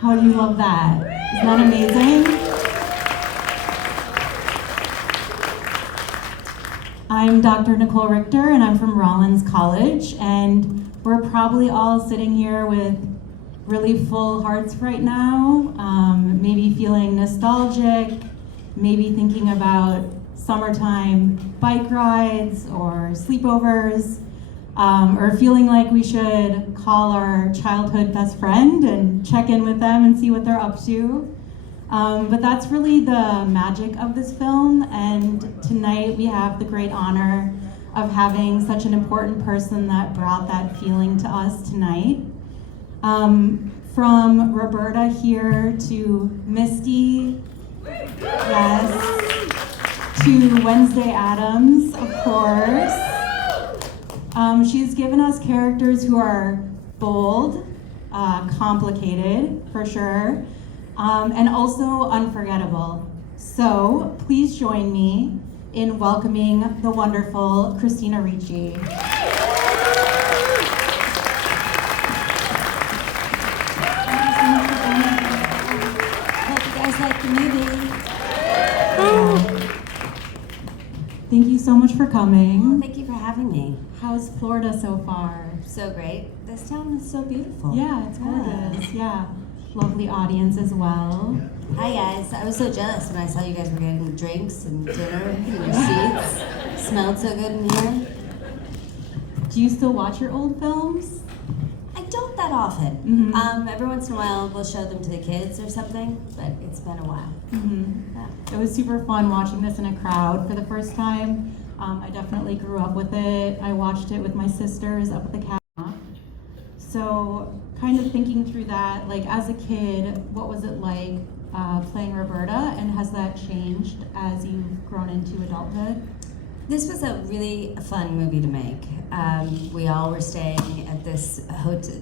How do you love that? Isn't that amazing? I'm Dr. Nicole Richter, and I'm from Rollins College, and we're probably all sitting here with really full hearts right now, maybe feeling nostalgic, maybe thinking about summertime bike rides or sleepovers, or feeling like we should call our childhood best friend and check in with them and see what they're up to. But that's really the magic of this film, and tonight we have the great honor of having such an important person that brought that feeling to us tonight. From Roberta here to Misty, yes, to Wednesday Addams, of course. She's given us characters who are bold, complicated, for sure, and also unforgettable. So please join me in welcoming the wonderful Christina Ricci. Hope you guys like the movie. Thank you so much for coming. Well, thank you for having me. How's Florida so far? So great. This town is so beautiful. Yeah, it's gorgeous. Yeah. Lovely audience as well. Hi guys. I was so jealous when I saw you guys were getting drinks and dinner in your seats. Smelled so good in here. Do you still watch your old films? I don't that often. Mm-hmm. Every once in a while we'll show them to the kids or something, but it's been a while. Mm-hmm. Yeah. It was super fun watching this in a crowd for the first time. I definitely grew up with it. I watched it with my sisters up at the cabin. So kind of thinking through that, like as a kid, what was it like playing Roberta, and has that changed as you've grown into adulthood? This was a really fun movie to make. We all were staying at this hotel,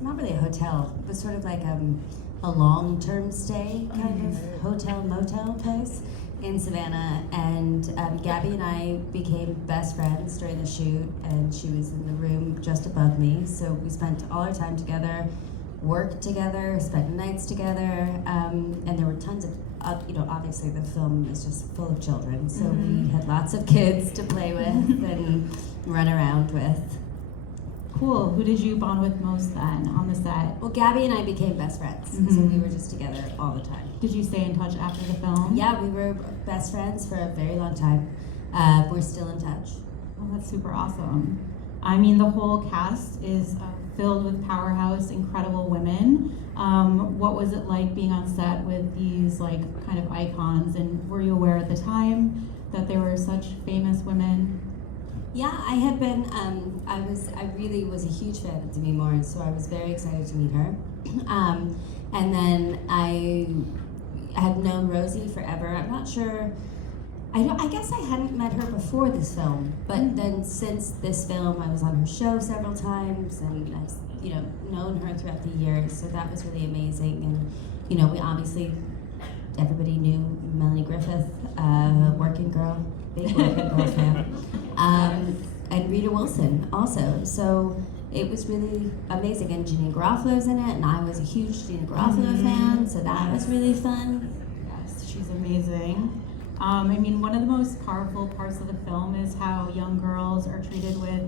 not really a hotel, but sort of like a long-term stay kind of hotel motel place in Savannah, and Gabby and I became best friends during the shoot, and she was in the room just above me, so we spent all our time together, worked together, spent nights together, and there were tons of, obviously the film is just full of children, so we had lots of kids to play with and run around with. Cool. Who did you bond with most then on the set? Well, Gabby and I became best friends, so we were just together all the time. Did you stay in touch after the film? Yeah, we were best friends for a very long time. We're still in touch. Oh, that's super awesome. I mean, the whole cast is filled with powerhouse, incredible women. What was it like being on set with these like kind of icons, and were you aware at the time that they were such famous women? Yeah, I had been, I really was a huge fan of Demi Moore, so I was very excited to meet her. And then I had known Rosie forever. I'm not sure, I guess I hadn't met her before this film, but then since this film, I was on her show several times, and I've known her throughout the years, so that was really amazing. And we obviously, everybody knew Melanie Griffith, working girl, big working girl fan. And Rita Wilson also. So it was really amazing. And Gina Garofalo's in it, and I was a huge Gina Garofalo fan, so that was really fun. Yes, she's amazing. I mean, one of the most powerful parts of the film is how young girls are treated with,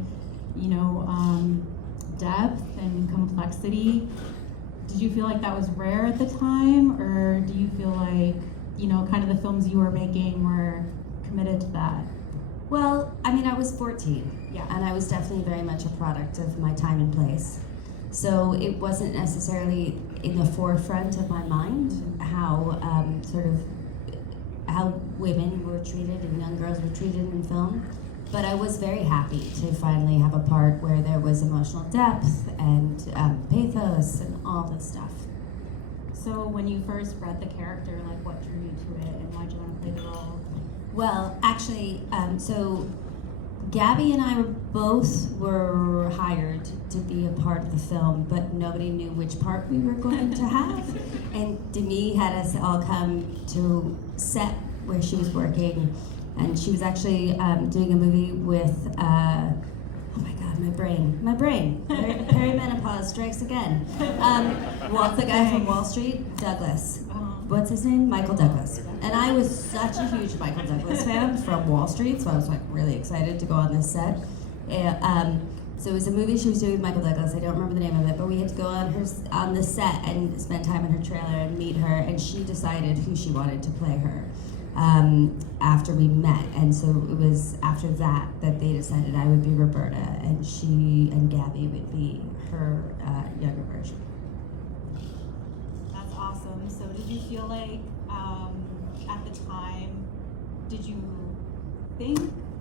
depth and complexity. Did you feel like that was rare at the time, or do you feel like, kind of the films you were making were committed to that? Well, I mean, I was 14, Yeah. and I was definitely very much a product of my time and place. So it wasn't necessarily in the forefront of my mind how how women were treated and young girls were treated in film. But I was very happy to finally have a part where there was emotional depth and pathos and all this stuff. So when you first read the character, like what drew you to it, and why did you want to play the role? Well, actually, so Gabby and I were hired to be a part of the film, but nobody knew which part we were going to have. And Demi had us all come to set where she was working, and she was actually doing a movie with, oh my God, my brain. Perimenopause strikes again. the guy from Wall Street, Douglas. What's his name? Michael Douglas. And I was such a huge Michael Douglas fan from Wall Street, so I was like really excited to go on this set. So it was a movie she was doing with Michael Douglas. I don't remember the name of it, but we had to go on the set and spend time in her trailer and meet her, and she decided who she wanted to play her after we met. And so it was after that they decided I would be Roberta and she and Gabby would be her younger version. That's awesome. So did you feel like at the time, did you think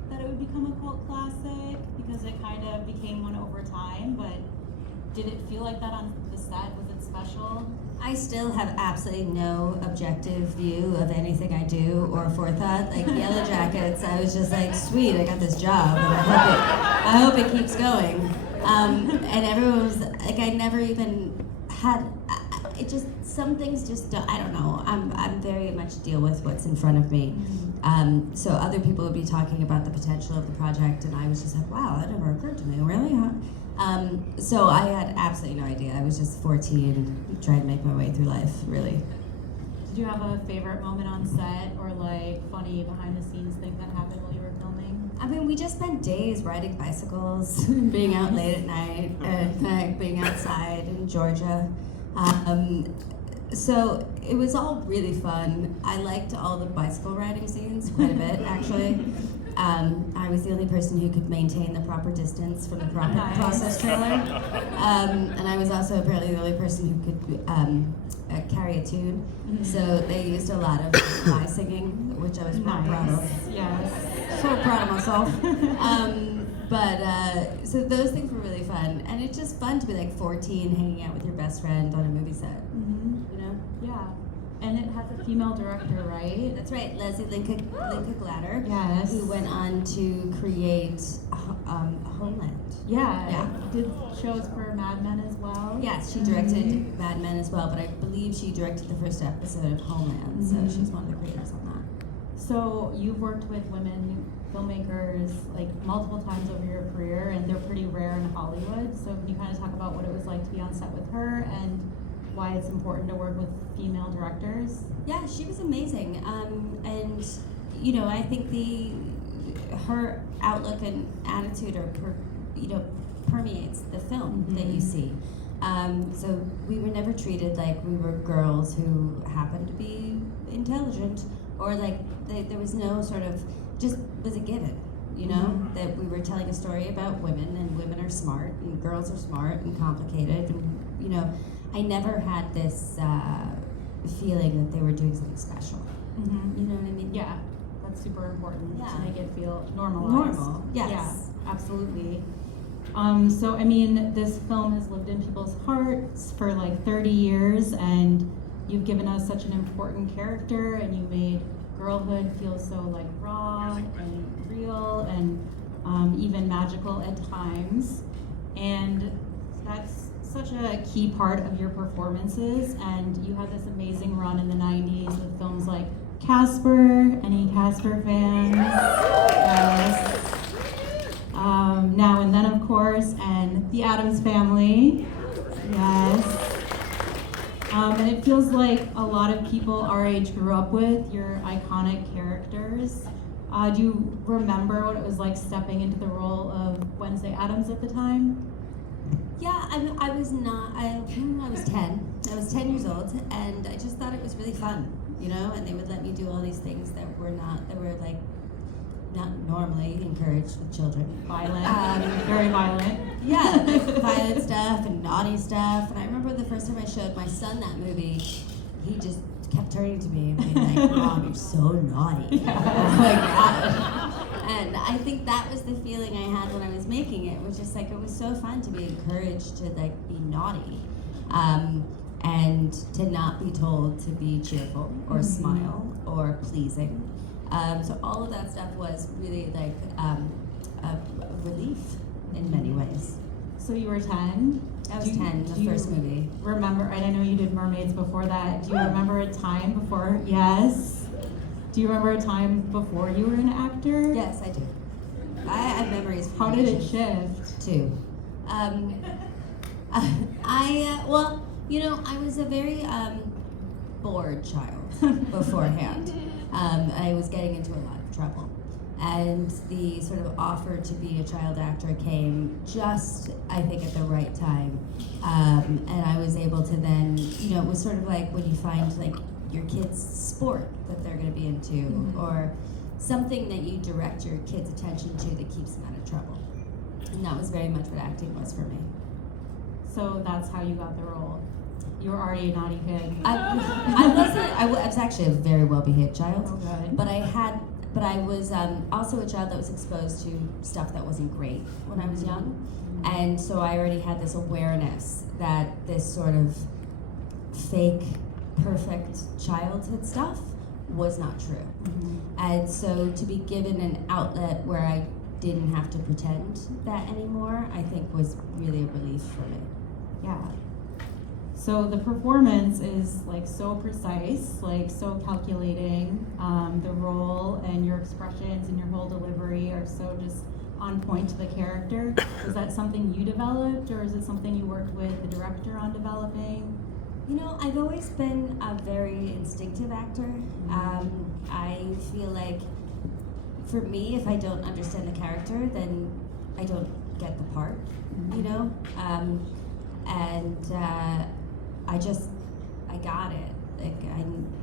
that it would become a cult classic? Because it kind of became one over time, but did it feel like that on the set? Was it special? I still have absolutely no objective view of anything I do or forethought. Like Yellowjackets, I was just like, sweet, I got this job, and I hope it keeps going. And everyone was like, I never even had. It just, some things just don't, I don't know. I'm very much deal with what's in front of me. So other people would be talking about the potential of the project, and I was just like, wow, that never occurred to me. Really, huh? So I had absolutely no idea. I was just 14, trying to make my way through life, really. Did you have a favorite moment on set or like funny behind the scenes thing that happened while you were filming? I mean, we just spent days riding bicycles, being out late at night, and being outside in Georgia. So it was all really fun. I liked all the bicycle riding scenes quite a bit, actually. I was the only person who could maintain the proper distance from the proper process trailer. And I was also apparently the only person who could carry a tune. So they used a lot of my singing, which I was not proud of. Yes. So proud of myself. So those things were really fun. And it's just fun to be like 14 hanging out with your best friend on a movie set. You know? Yeah. And it has a female director, right? That's right, Leslie Linka Glatter, Yes. who went on to create Homeland. Yeah. Did shows for Mad Men as well? Yes, she directed Mad Men as well, but I believe she directed the first episode of Homeland, so she's one of the creators on that. So you've worked with women filmmakers like multiple times over your career, and they're pretty rare in Hollywood. So can you kind of talk about what it was like to be on set with her and why it's important to work with female directors? Yeah, she was amazing, and you know, I think her outlook and attitude permeates the film that you see. So we were never treated like we were girls who happened to be intelligent, or like there was no sort of, just was a given, you know, that we were telling a story about women, and women are smart, and girls are smart and complicated, and you know, I never had this feeling that they were doing something special. You know what I mean? Yeah, that's super important to make it feel Normal, yes. Yeah, absolutely. So, I mean, this film has lived in people's hearts for like 30 years, and you've given us such an important character, and you made girlhood feel so like raw and real and even magical at times. And that's such a key part of your performances, and you had this amazing run in the 90s with films like Casper. Any Casper fans? Yes. Now and Then, of course, and The Addams Family. Yes. And it feels like a lot of people our age grew up with your iconic characters. Do you remember what it was like stepping into the role of Wednesday Addams at the time? Yeah, I was 10. I was 10 years old, and I just thought it was really fun, you know. And they would let me do all these things that were like not normally encouraged with children. Violent, very violent. Yeah, violent stuff and naughty stuff. And I remember the first time I showed my son that movie, he just kept turning to me and being like, "Mom, you're so naughty." Oh my God. And I think that was the feeling I had when I was making it, which is like, it was so fun to be encouraged to like be naughty, and to not be told to be cheerful or smile or pleasing. So all of that stuff was really like a relief in many ways. So you were 10? I was 10, the first movie. Remember, and I know you did Mermaids before that. Do you remember a time before? Yes. Do you remember a time before you were an actor? Yes, I do. I have memories. How did it shift? Well, You know, I was a very bored child beforehand. I was getting into a lot of trouble. And the sort of offer to be a child actor came just, I think, at the right time. And I was able to then, you know, it was sort of like when you find like your kid's sport that they're going to be into, or something that you direct your kid's attention to that keeps them out of trouble. And that was very much what acting was for me. So that's how you got the role. You were already a naughty kid. I was actually a very well-behaved child. Oh, good. But I was also a child that was exposed to stuff that wasn't great when I was young. And so I already had this awareness that this sort of fake, perfect childhood stuff was not true. And so to be given an outlet where I didn't have to pretend that anymore, I think was really a relief for me. Yeah. So the performance is like so precise, like so calculating. The role and your expressions and your whole delivery are so just on point to the character. Is that something you developed, or is it something you worked with the director on developing? You know, I've always been a very instinctive actor. I feel like, for me, if I don't understand the character, then I don't get the part, you know? I got it. Like,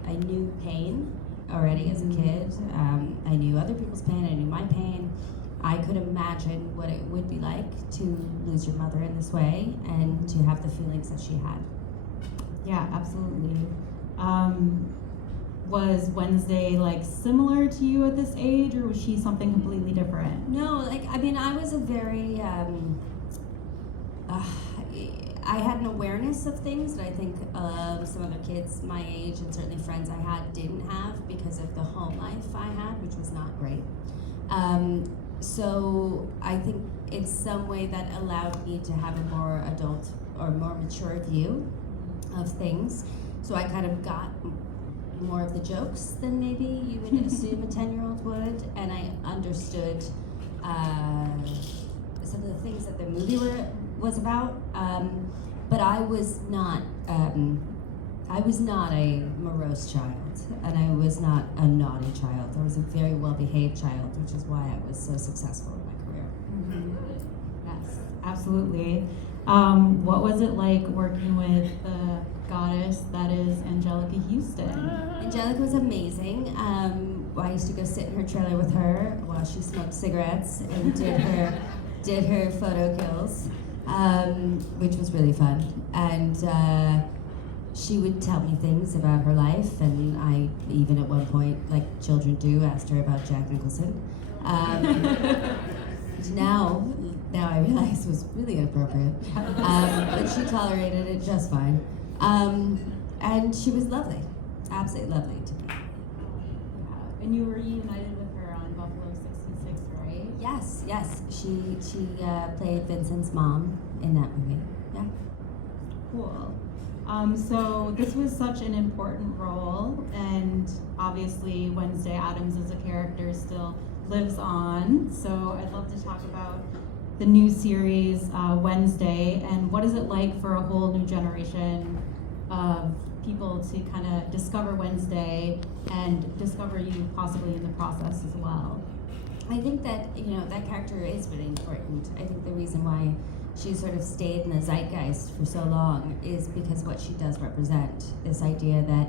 I knew pain already as a kid. I knew other people's pain, I knew my pain. I could imagine what it would be like to lose your mother in this way and to have the feelings that she had. Yeah, absolutely. Was Wednesday like similar to you at this age, or was she something completely different? No, like, I mean, I was a very, I had an awareness of things that I think some other kids my age and certainly friends I had didn't have because of the home life I had, which was not great. So I think it's some way that allowed me to have a more adult or more mature view of things. So I kind of got more of the jokes than maybe you would assume a 10-year-old would, and I understood some of the things that the movie was about. But I was not a morose child, and I was not a naughty child. I was a very well-behaved child, which is why I was so successful in my career. Yes, absolutely. What was it like working with the goddess that is Angelica Houston? Angelica was amazing. I used to go sit in her trailer with her while she smoked cigarettes and did her photo kills, which was really fun. And she would tell me things about her life, and I even at one point, like children do, asked her about Jack Nicholson. Which now I realize was really inappropriate. But she tolerated it just fine. And she was lovely, absolutely lovely to me. Yeah. And you were reunited with her on Buffalo 66, right? Yes. She played Vincent's mom in that movie. Yeah. Cool. So this was such an important role, and obviously Wednesday Addams as a character still lives on. So I'd love to talk about the new series, Wednesday, and what is it like for a whole new generation of people to kind of discover Wednesday and discover you possibly in the process as well? I think that, that character is really important. I think the reason why she sort of stayed in the zeitgeist for so long is because what she does represent, this idea that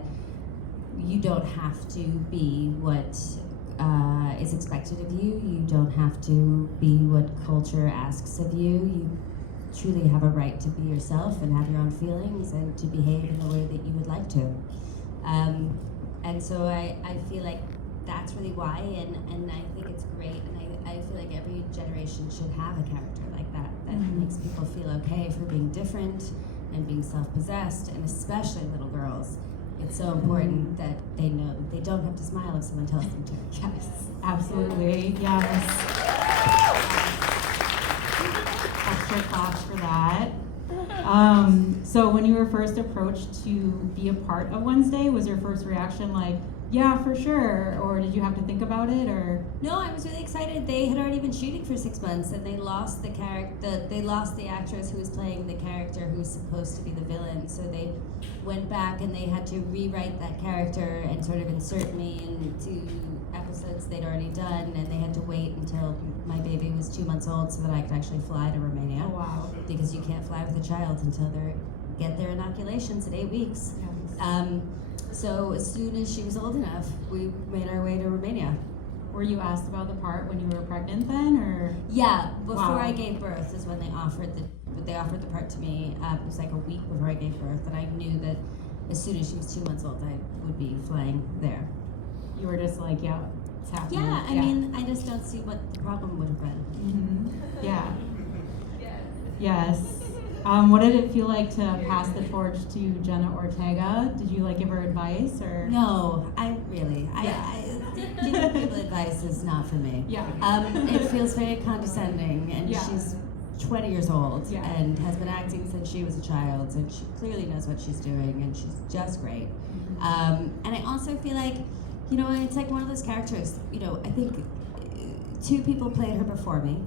you don't have to be what is expected of you. You don't have to be what culture asks of you. You truly have a right to be yourself and have your own feelings and to behave in the way that you would like to. And so I feel like that's really why, and I think it's great, and I feel like every generation should have a character like that makes people feel okay for being different and being self-possessed, and especially little girls. It's so important that they know that they don't have to smile if someone tells them to. Yes, absolutely, yes. Extra claps for that. So when you were first approached to be a part of Wednesday, was your first reaction like, Yeah, for sure. Or did you have to think about it, or? No, I was really excited. They had already been shooting for 6 months, and they lost the They lost the actress who was playing the character who was supposed to be the villain. So they went back and they had to rewrite that character and sort of insert me into episodes they'd already done. And they had to wait until my baby was 2 months old so that I could actually fly to Romania. Oh, wow. Because you can't fly with a child until they get their inoculations at 8 weeks. Yes. So as soon as she was old enough, we made our way to Romania. Were you asked about the part when you were pregnant then, or? Yeah, before Wow. I gave birth is when they offered the part to me. It was like a week before I gave birth, and I knew that as soon as she was 2 months old, I would be flying there. You were just like, yeah, it's happening. Yeah, I mean, I just don't see what the problem would have been. Mm-hmm. Yeah. Yes. What did it feel like to pass the torch to Jenna Ortega? Did you like give her advice, or? No, giving people advice is not for me. Yeah. It feels very condescending, and Yeah. she's 20 years old Yeah. and has been acting since she was a child, and she clearly knows what she's doing, and she's just great. And I also feel like, it's like one of those characters, I think 2 people played her before me.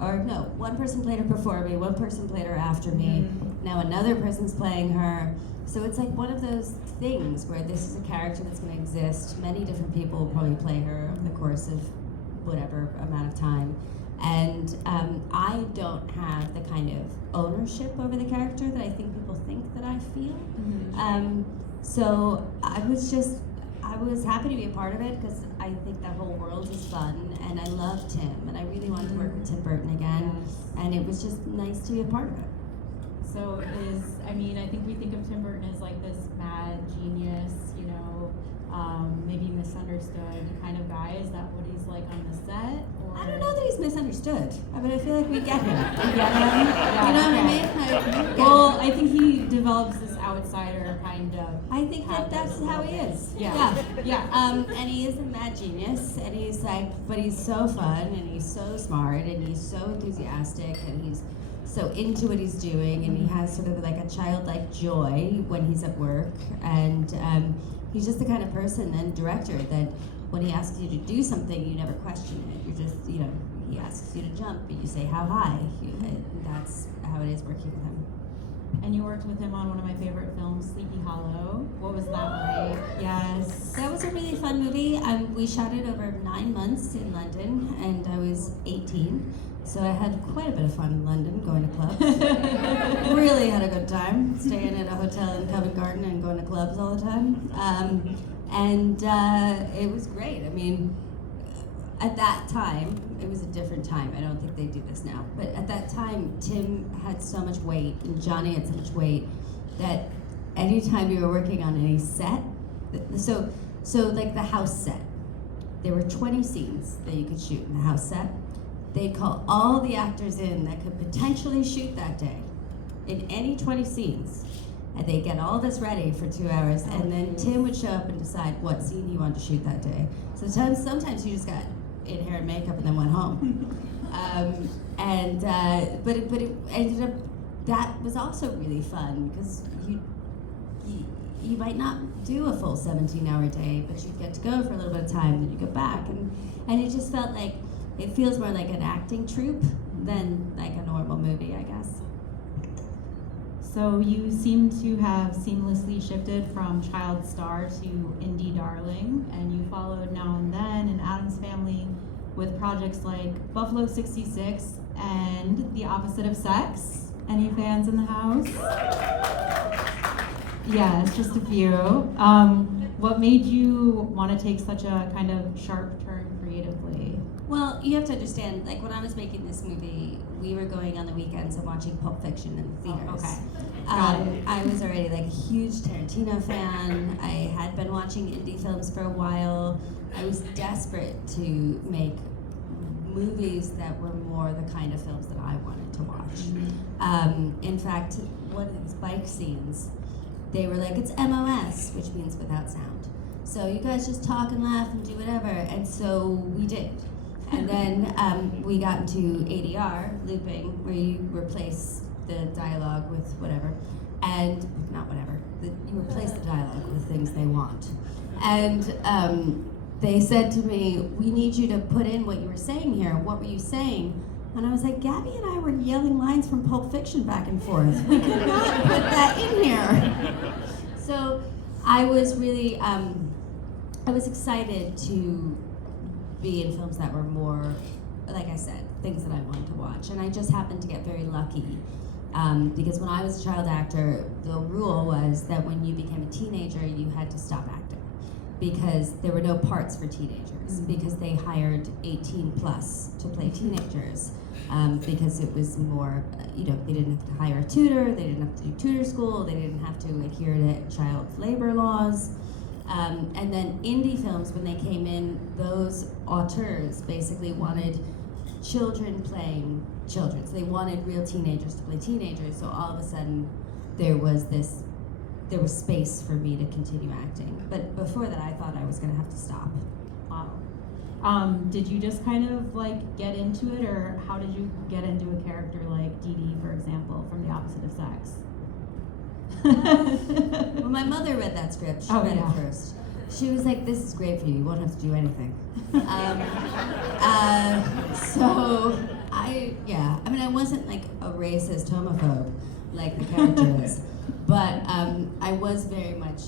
Or no, one person played her before me, one person played her after me, now another person's playing her. So it's like one of those things where this is a character that's going to exist. Many different people will probably play her over the course of whatever amount of time. And I don't have the kind of ownership over the character that I think people think that I feel. So I was happy to be a part of it because I think that whole world is fun, and I love Tim, and I really wanted to work with Tim Burton again, and it was just nice to be a part of it. So I think we think of Tim Burton as like this mad genius, maybe misunderstood kind of guy. Is that what he's like on the set? Or? I don't know that he's misunderstood. I feel like we get him. You get him? Yeah, You know what I yeah. mean? Well, I think he develops this outsider kind of. I think that's how he is. Yeah. And he is a mad genius, and but he's so fun, and he's so smart, and he's so enthusiastic, and he's so into what he's doing, and he has sort of like a childlike joy when he's at work, and he's just the kind of person and director that when he asks you to do something, you never question it. You're just, he asks you to jump, but you say how high. That's how it is working with him. And you worked with him on one of my favorite films, Sleepy Hollow. What was that like? Yes. That was a really fun movie. We shot it over 9 months in London, and I was 18. So I had quite a bit of fun in London, going to clubs. Really had a good time, staying at a hotel in Covent Garden and going to clubs all the time. It was great. At that time, it was a different time. I don't think they do this now. But at that time, Tim had so much weight, and Johnny had so much weight, that anytime you were working on any set, so like the house set, there were 20 scenes that you could shoot in the house set. They'd call all the actors in that could potentially shoot that day in any 20 scenes. And they'd get all this ready for 2 hours, and then Tim would show up and decide what scene he wanted to shoot that day. So sometimes you just got in hair and makeup and then went home. But it ended up, that was also really fun, because you might not do a full 17-hour day, but you get to go for a little bit of time, then you go back, and it just felt like, it feels more like an acting troupe than like a normal movie, I guess. So you seem to have seamlessly shifted from child star to indie darling, and you followed Now and Then and Addams Family with projects like Buffalo 66 and The Opposite of Sex. Any fans in the house? Yes, just a few. What made you want to take such a kind of sharp turn creatively? Well, you have to understand, like when I was making this movie, we were going on the weekends and watching Pulp Fiction in the theaters. Oh, okay. Got it. I was already like a huge Tarantino fan. I had been watching indie films for a while. I was desperate to make movies that were more the kind of films that I wanted to watch. In fact, one of these bike scenes, they were like, it's MOS, which means without sound. So you guys just talk and laugh and do whatever. And so we did. And then we got into ADR, looping, where you replace the dialogue with whatever. And, not whatever, you replace the dialogue with things they want. And they said to me, we need you to put in what you were saying here. What were you saying? And I was like, Gabby and I were yelling lines from Pulp Fiction back and forth. We could not put that in here. So I was really, I was excited to be in films that were more, like I said, things that I wanted to watch. And I just happened to get very lucky. Because when I was a child actor, the rule was that when you became a teenager, you had to stop acting. Because there were no parts for teenagers, because they hired 18 plus to play teenagers, because it was more, they didn't have to hire a tutor, they didn't have to do tutor school, they didn't have to adhere to child labor laws. And then indie films, when they came in, those auteurs basically wanted children playing children. So they wanted real teenagers to play teenagers, so all of a sudden there was space for me to continue acting. But before that, I thought I was gonna have to stop. Wow. Did you just kind of like get into it, or how did you get into a character like Dee Dee, for example, from The Opposite of Sex? Well, my mother read that script. She read it first. She was like, this is great for you. You won't have to do anything. So I wasn't like a racist homophobe like the character is. But I was very much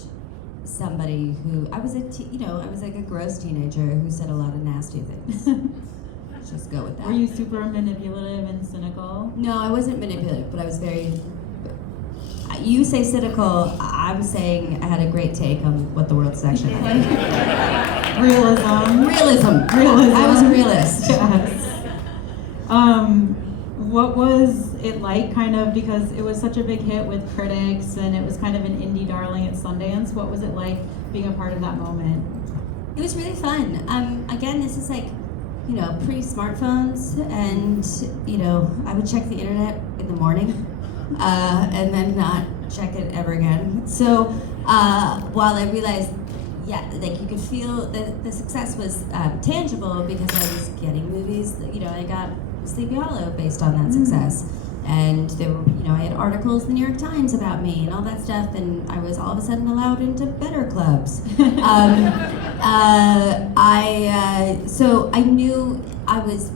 somebody who, I was like a gross teenager who said a lot of nasty things. Just go with that. Were you super manipulative and cynical? No, I wasn't manipulative, but I was very, you say cynical, I'm saying I had a great take on what the world's actually like. Realism. I was a realist. Yes. What was it like, kind of, because it was such a big hit with critics and it was kind of an indie darling at Sundance? What was it like being a part of that moment? It was really fun. Again, this is like, pre-smartphones, and I would check the internet in the morning and then not check it ever again. So while I realized, you could feel that the success was tangible because I was getting movies. I got Sleepy Hollow based on that success, and there were, I had articles in the New York Times about me and all that stuff, and I was all of a sudden allowed into better clubs. So I knew I was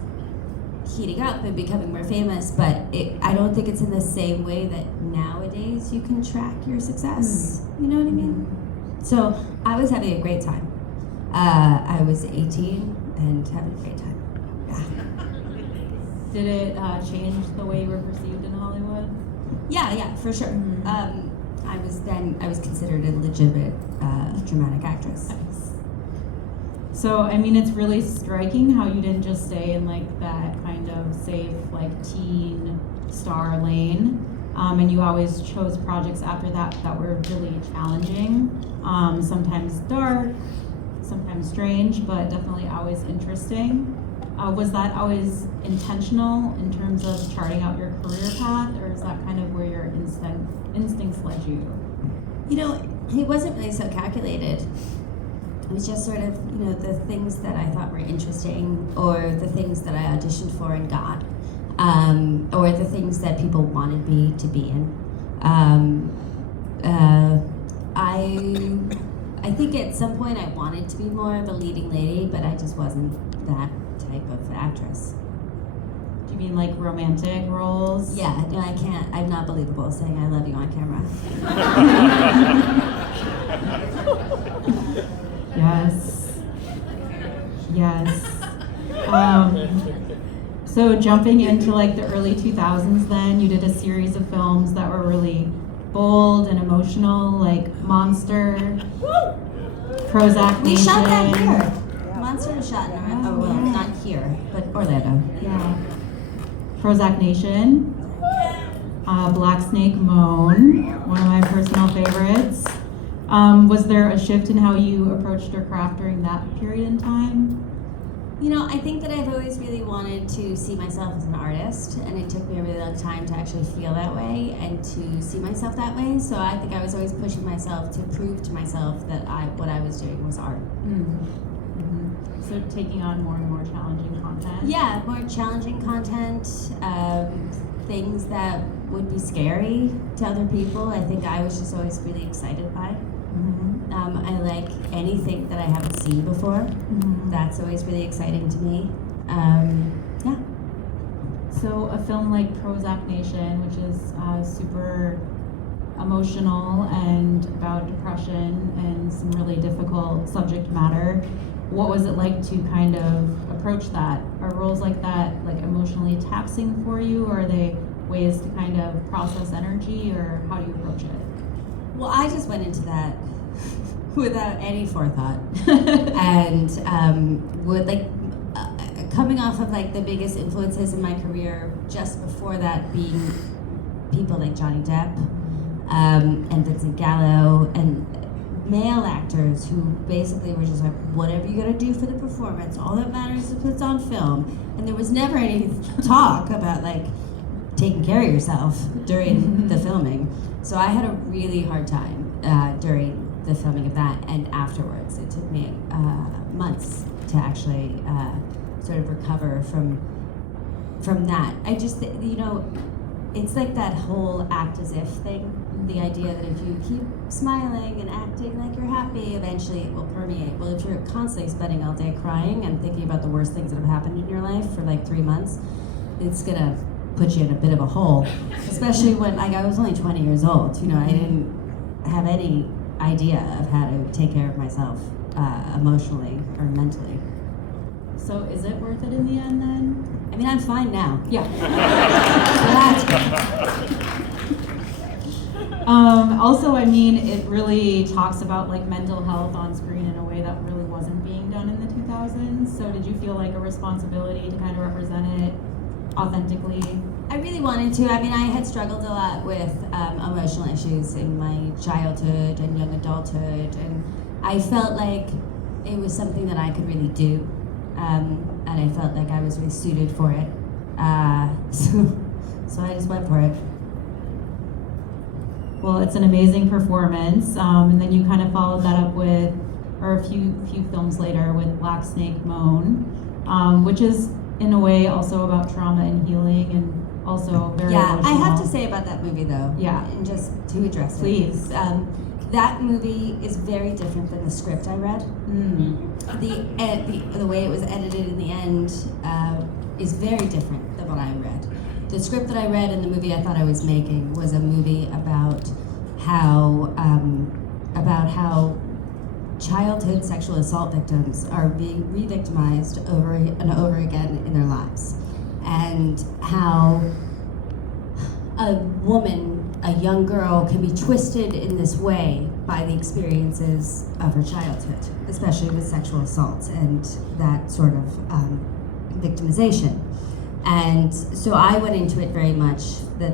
heating up and becoming more famous, but I don't think it's in the same way that nowadays you can track your success. You know what I mean? So I was having a great time. I was 18 and having a great time. Yeah. Did it change the way you were perceived in Hollywood? Yeah, for sure. I was considered a legitimate dramatic actress. Nice. So, it's really striking how you didn't just stay in like that kind of safe, like teen star lane, and you always chose projects after that were really challenging, sometimes dark, sometimes strange, but definitely always interesting. Was that always intentional in terms of charting out your career path, or is that kind of where your instincts led you? It wasn't really so calculated. It was just sort of, the things that I thought were interesting, or the things that I auditioned for and got, or the things that people wanted me to be in. I think at some point I wanted to be more of a leading lady, but I just wasn't that type of actress. Do you mean like romantic roles? Yeah, no, I can't. I'm not believable saying I love you on camera. Yes. So jumping into like the early 2000s, then you did a series of films that were really bold and emotional, like Monster, Prozac Nation. We shot that here. Monster was shot in not here, but Orlando. Yeah. Prozac Nation, Black Snake Moan, one of my personal favorites. Was there a shift in how you approached your craft during that period in time? I think that I've always really wanted to see myself as an artist, and it took me a really long time to actually feel that way and to see myself that way. So I think I was always pushing myself to prove to myself that what I was doing was art. So taking on more and more challenging content? Yeah, more challenging content, things that would be scary to other people. I think I was just always really excited by. I like anything that I haven't seen before. That's always really exciting to me. Yeah. So a film like Prozac Nation, which is super emotional and about depression and some really difficult subject matter, what was it like to kind of approach that? Are roles like that like emotionally taxing for you, or are they ways to kind of process energy, or how do you approach it? Well, I just went into that without any forethought, and coming off of like the biggest influences in my career just before that being people like Johnny Depp and Vincent Gallo and male actors who basically were just like, whatever you gotta do for the performance, all that matters is it's on film. And there was never any talk about like taking care of yourself during the filming. So I had a really hard time during the filming of that and afterwards. It took me months to actually sort of recover from that. I just, it's like that whole act as if thing. The idea that if you keep smiling and acting like you're happy, eventually it will permeate. Well, if you're constantly spending all day crying and thinking about the worst things that have happened in your life for like 3 months, it's gonna put you in a bit of a hole. Especially when, like, I was only 20 years old. I didn't have any idea of how to take care of myself emotionally or mentally. So is it worth it in the end then? I mean, I'm fine now. Yeah. So that's good. Also, I mean, it really talks about like mental health on screen in a way that really wasn't being done in the 2000s. So did you feel like a responsibility to kind of represent it authentically? I really wanted to. I mean, I had struggled a lot with emotional issues in my childhood and young adulthood, and I felt like it was something that I could really do, and I felt like I was really suited for it. So I just went for it. Well, it's an amazing performance, and then you kind of followed that up with, or a few films later, with Black Snake Moan, which is in a way also about trauma and healing, and also very emotional. I have to say about that movie though. Yeah. And just to address it. Please. That movie is very different than the script I read. The way it was edited in the end is very different than what I read. The script that I read and the movie I thought I was making was a movie about how childhood sexual assault victims are being re-victimized over and over again in their lives, and how a woman, a young girl, can be twisted in this way by the experiences of her childhood, especially with sexual assault and that sort of victimization. And so I went into it very much that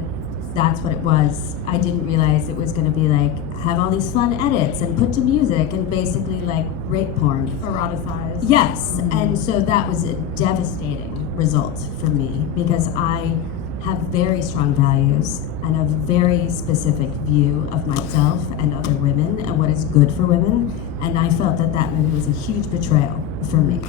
that's what it was. I didn't realize it was going to be like, have all these fun edits and put to music and basically like rape porn. Eroticized. Yes, and so that was a devastating result for me because I have very strong values and a very specific view of myself and other women and what is good for women, and I felt that that movie was a huge betrayal for me.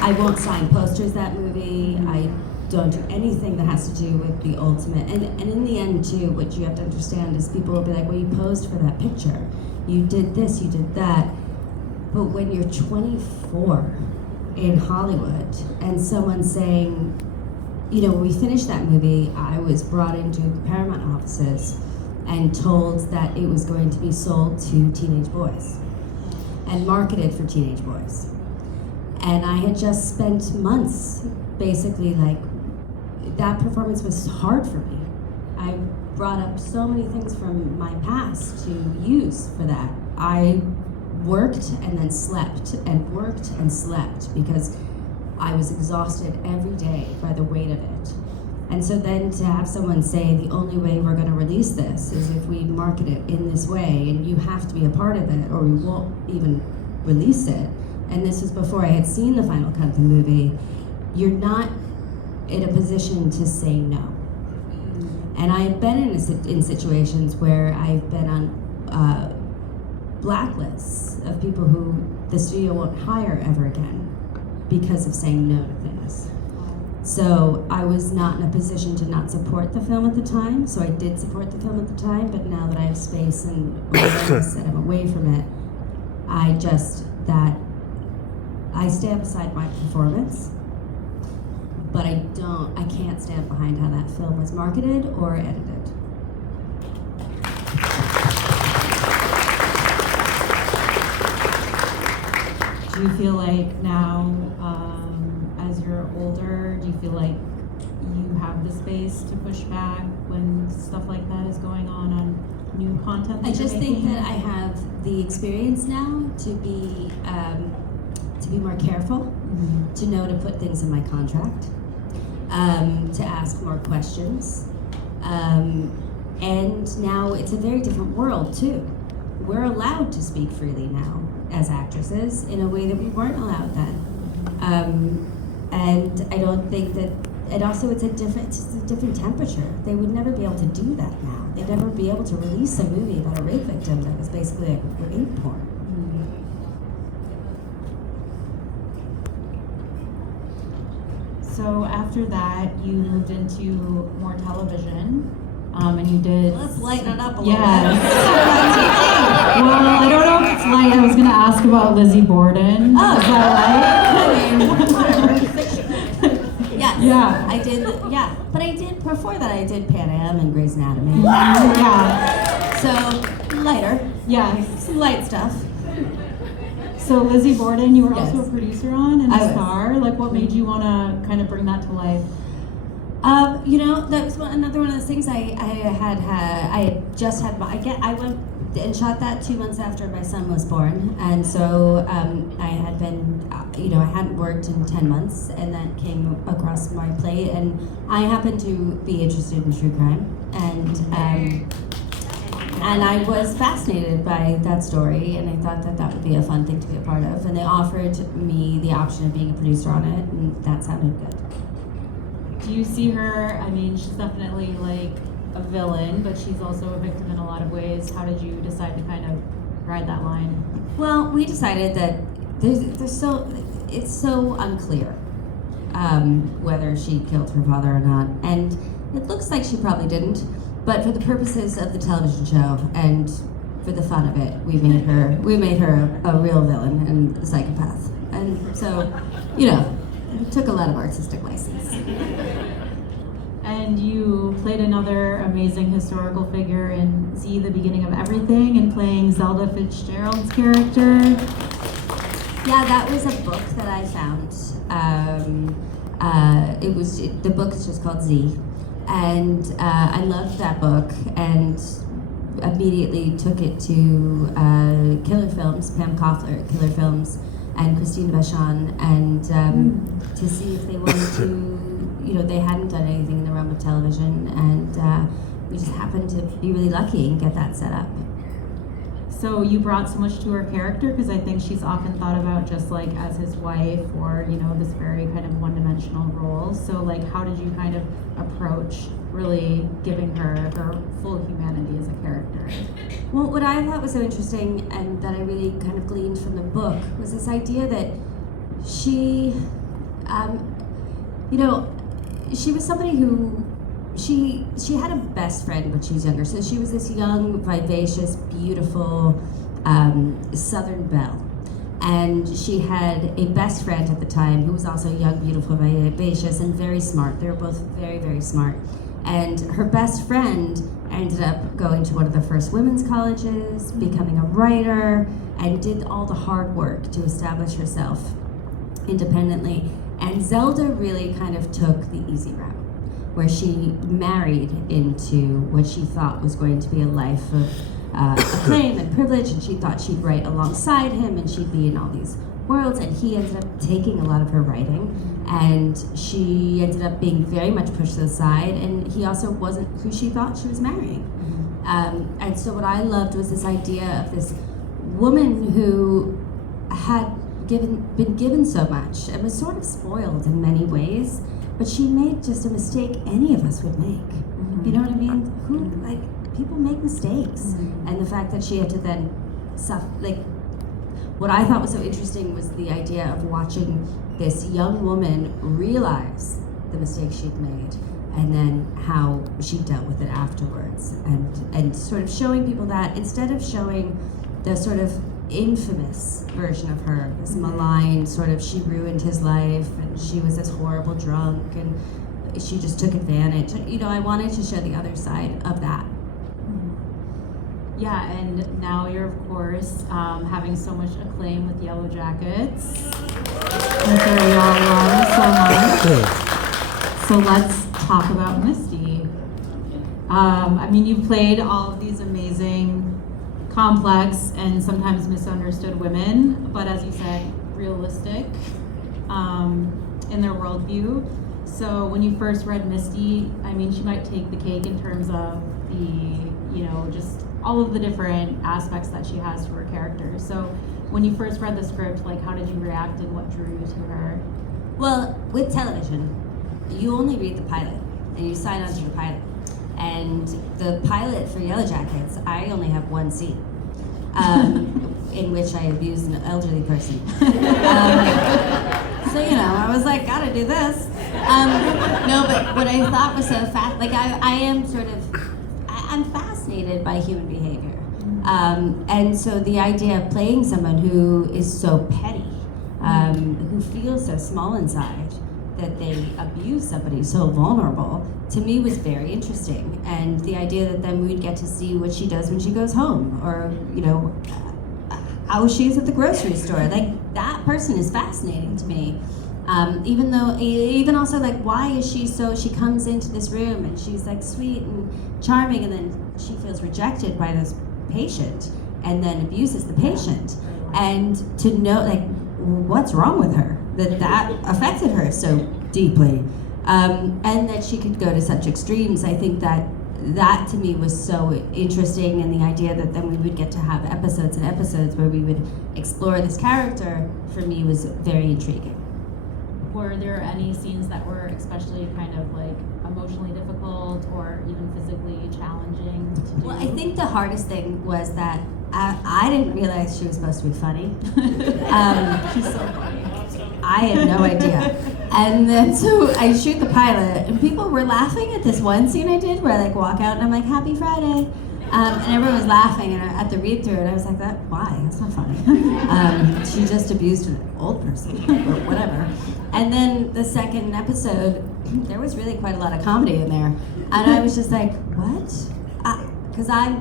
I won't sign posters that movie. I don't do anything that has to do with the ultimate. And in the end, too, what you have to understand is people will be like, well, you posed for that picture. You did this, you did that. But when you're 24 in Hollywood and someone's saying, when we finished that movie, I was brought into the Paramount offices and told that it was going to be sold to teenage boys and marketed for teenage boys. And I had just spent months basically that performance was hard for me. I brought up so many things from my past to use for that. I worked and then slept and worked and slept because I was exhausted every day by the weight of it. And so then to have someone say the only way we're going to release this is if we market it in this way and you have to be a part of it or we won't even release it. And this was before I had seen the final cut of the movie, you're not in a position to say no. And I've been in situations where I've been on blacklists of people who the studio won't hire ever again because of saying no to things. So I was not in a position to not support the film at the time, so I did support the film at the time, but now that I have space and awareness and I'm away from it, I stand beside my performance, but I can't stand behind how that film was marketed or edited. Do you feel like now, as you're older, do you feel like you have the space to push back when stuff like that is going on new content that I just you're think making? that I have the experience now to be more careful, to know to put things in my contract, to ask more questions, and now it's a very different world too. We're allowed to speak freely now as actresses in a way that we weren't allowed then, and I don't think that. And also, it's a different temperature. They would never be able to do that now. They'd never be able to release a movie about a rape victim that was basically like rape porn. So after that, you moved into more television, and you did. Let's lighten it up a little Yes. bit. Well, I don't know if it's light. I was going to ask about Lizzie Borden. Oh. Is that I mean, whatever. Yes. Yeah. I did. Yeah, but I did before that. I did Pan Am and Grey's Anatomy. right? Yeah. So lighter, Yes. some light stuff. So Lizzie Borden, you were Yes. also a producer on and I a was. star. Like, what made you want to kind of bring that to life? That was another one of those things I went and shot that 2 months after my son was born, and so I had been, I hadn't worked in 10 months, and that came across my plate, and I happened to be interested in true crime, and I was fascinated by that story, and I thought that would be a fun thing to be a part of, and they offered me the option of being a producer on it, and that sounded good. Do you see her? I mean, she's definitely like a villain, but she's also a victim in a lot of ways. How did you decide to kind of ride that line? Well, we decided that it's so unclear whether she killed her father or not, and it looks like she probably didn't. But for the purposes of the television show and for the fun of it, we made her a real villain and a psychopath, and so it took a lot of artistic license. And you played another amazing historical figure in Z, The Beginning of Everything, and playing Zelda Fitzgerald's character. Yeah, that was a book that I found. The book is just called Z, and I loved that book and immediately took it to Killer Films, Pam Koffler at Killer Films, and Christina Ricci, and to see if they wanted to. They hadn't done anything in the realm of television, and we just happened to be really lucky and get that set up. So you brought so much to her character, because I think she's often thought about just like as his wife, or this very kind of one-dimensional role. So like, how did you kind of approach really giving her full humanity as a character? Well, what I thought was so interesting, and that I really kind of gleaned from the book, was this idea that she, she was somebody who, she had a best friend when she was younger. So she was this young, vivacious, beautiful Southern belle. And she had a best friend at the time who was also young, beautiful, vivacious, and very smart. They were both very, very smart. And her best friend ended up going to one of the first women's colleges, becoming a writer, and did all the hard work to establish herself independently. And Zelda really kind of took the easy route, where she married into what she thought was going to be a life of acclaim and privilege, and she thought she'd write alongside him and she'd be in all these worlds, and he ended up taking a lot of her writing, and she ended up being very much pushed to the side, and he also wasn't who she thought she was marrying. And so what I loved was this idea of this woman who had been given so much and was sort of spoiled in many ways, but she made just a mistake any of us would make. You know what I mean? People make mistakes, and the fact that she had to then suffer. What I thought was so interesting was the idea of watching this young woman realize the mistake she'd made, and then how she dealt with it afterwards, and sort of showing people that instead of showing the sort of infamous version of her, this malign sort of, she ruined his life and she was this horrible drunk and she just took advantage. You know, I wanted to show the other side of that. Yeah, and now you're of course having so much acclaim with Yellowjackets. I'm sure we all love so much. So let's talk about Misty. I mean, you've played all of these amazing, complex, and sometimes misunderstood women, but as you said, realistic in their worldview. So when you first read Misty, I mean, she might take the cake in terms of the, you know, just all of the different aspects that she has to her character. So when you first read the script, like, how did you react and what drew you to her? Well, with television, you only read the pilot and you sign on to the pilot. And the pilot for Yellowjackets, I only have one scene in which I abused an elderly person. So, you know, I was like, gotta do this. No, but what I thought was so like I am sort of, I'm fascinated by human behavior. And so the idea of playing someone who is so petty, who feels so small inside, that they abuse somebody so vulnerable, to me was very interesting. And the idea that then we'd get to see what she does when she goes home, or, you know, how she is at the grocery store. Like, that person is fascinating to me. Even also, like, why is she so, she comes into this room and she's like sweet and charming, and then she feels rejected by this patient and then abuses the patient. And to know, like, what's wrong with her, that affected her so deeply, and that she could go to such extremes. I think that to me was so interesting, and the idea that then we would get to have episodes and episodes where we would explore this character, for me, was very intriguing. Were there any scenes that were especially kind of like emotionally difficult or even physically challenging to do? Well, I think the hardest thing was that I didn't realize she was supposed to be funny. She's so funny. I had no idea. And then so I shoot the pilot, and people were laughing at this one scene I did where I like walk out and I'm like, "Happy Friday," and everyone was laughing. And at the read through, and I was like, why? That's not funny. She just abused an old person, or whatever. And then the second episode, there was really quite a lot of comedy in there, and I was just like, what? Because I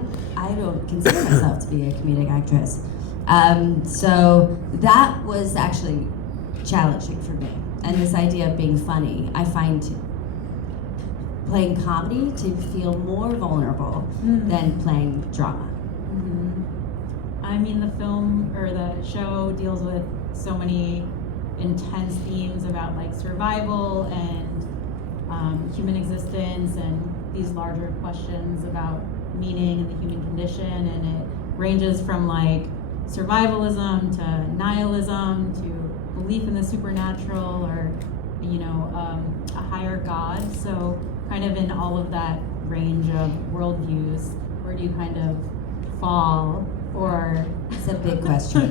don't consider myself to be a comedic actress. So that was actually challenging for me. And this idea of being funny, I find playing comedy to feel more vulnerable than playing drama. I mean, the film or the show deals with so many intense themes about like survival and human existence and these larger questions about meaning and the human condition, and it ranges from like survivalism to nihilism to belief in the supernatural, or, you know, a higher God. So kind of in all of that range of worldviews, where do you kind of fall? Or it's a big question.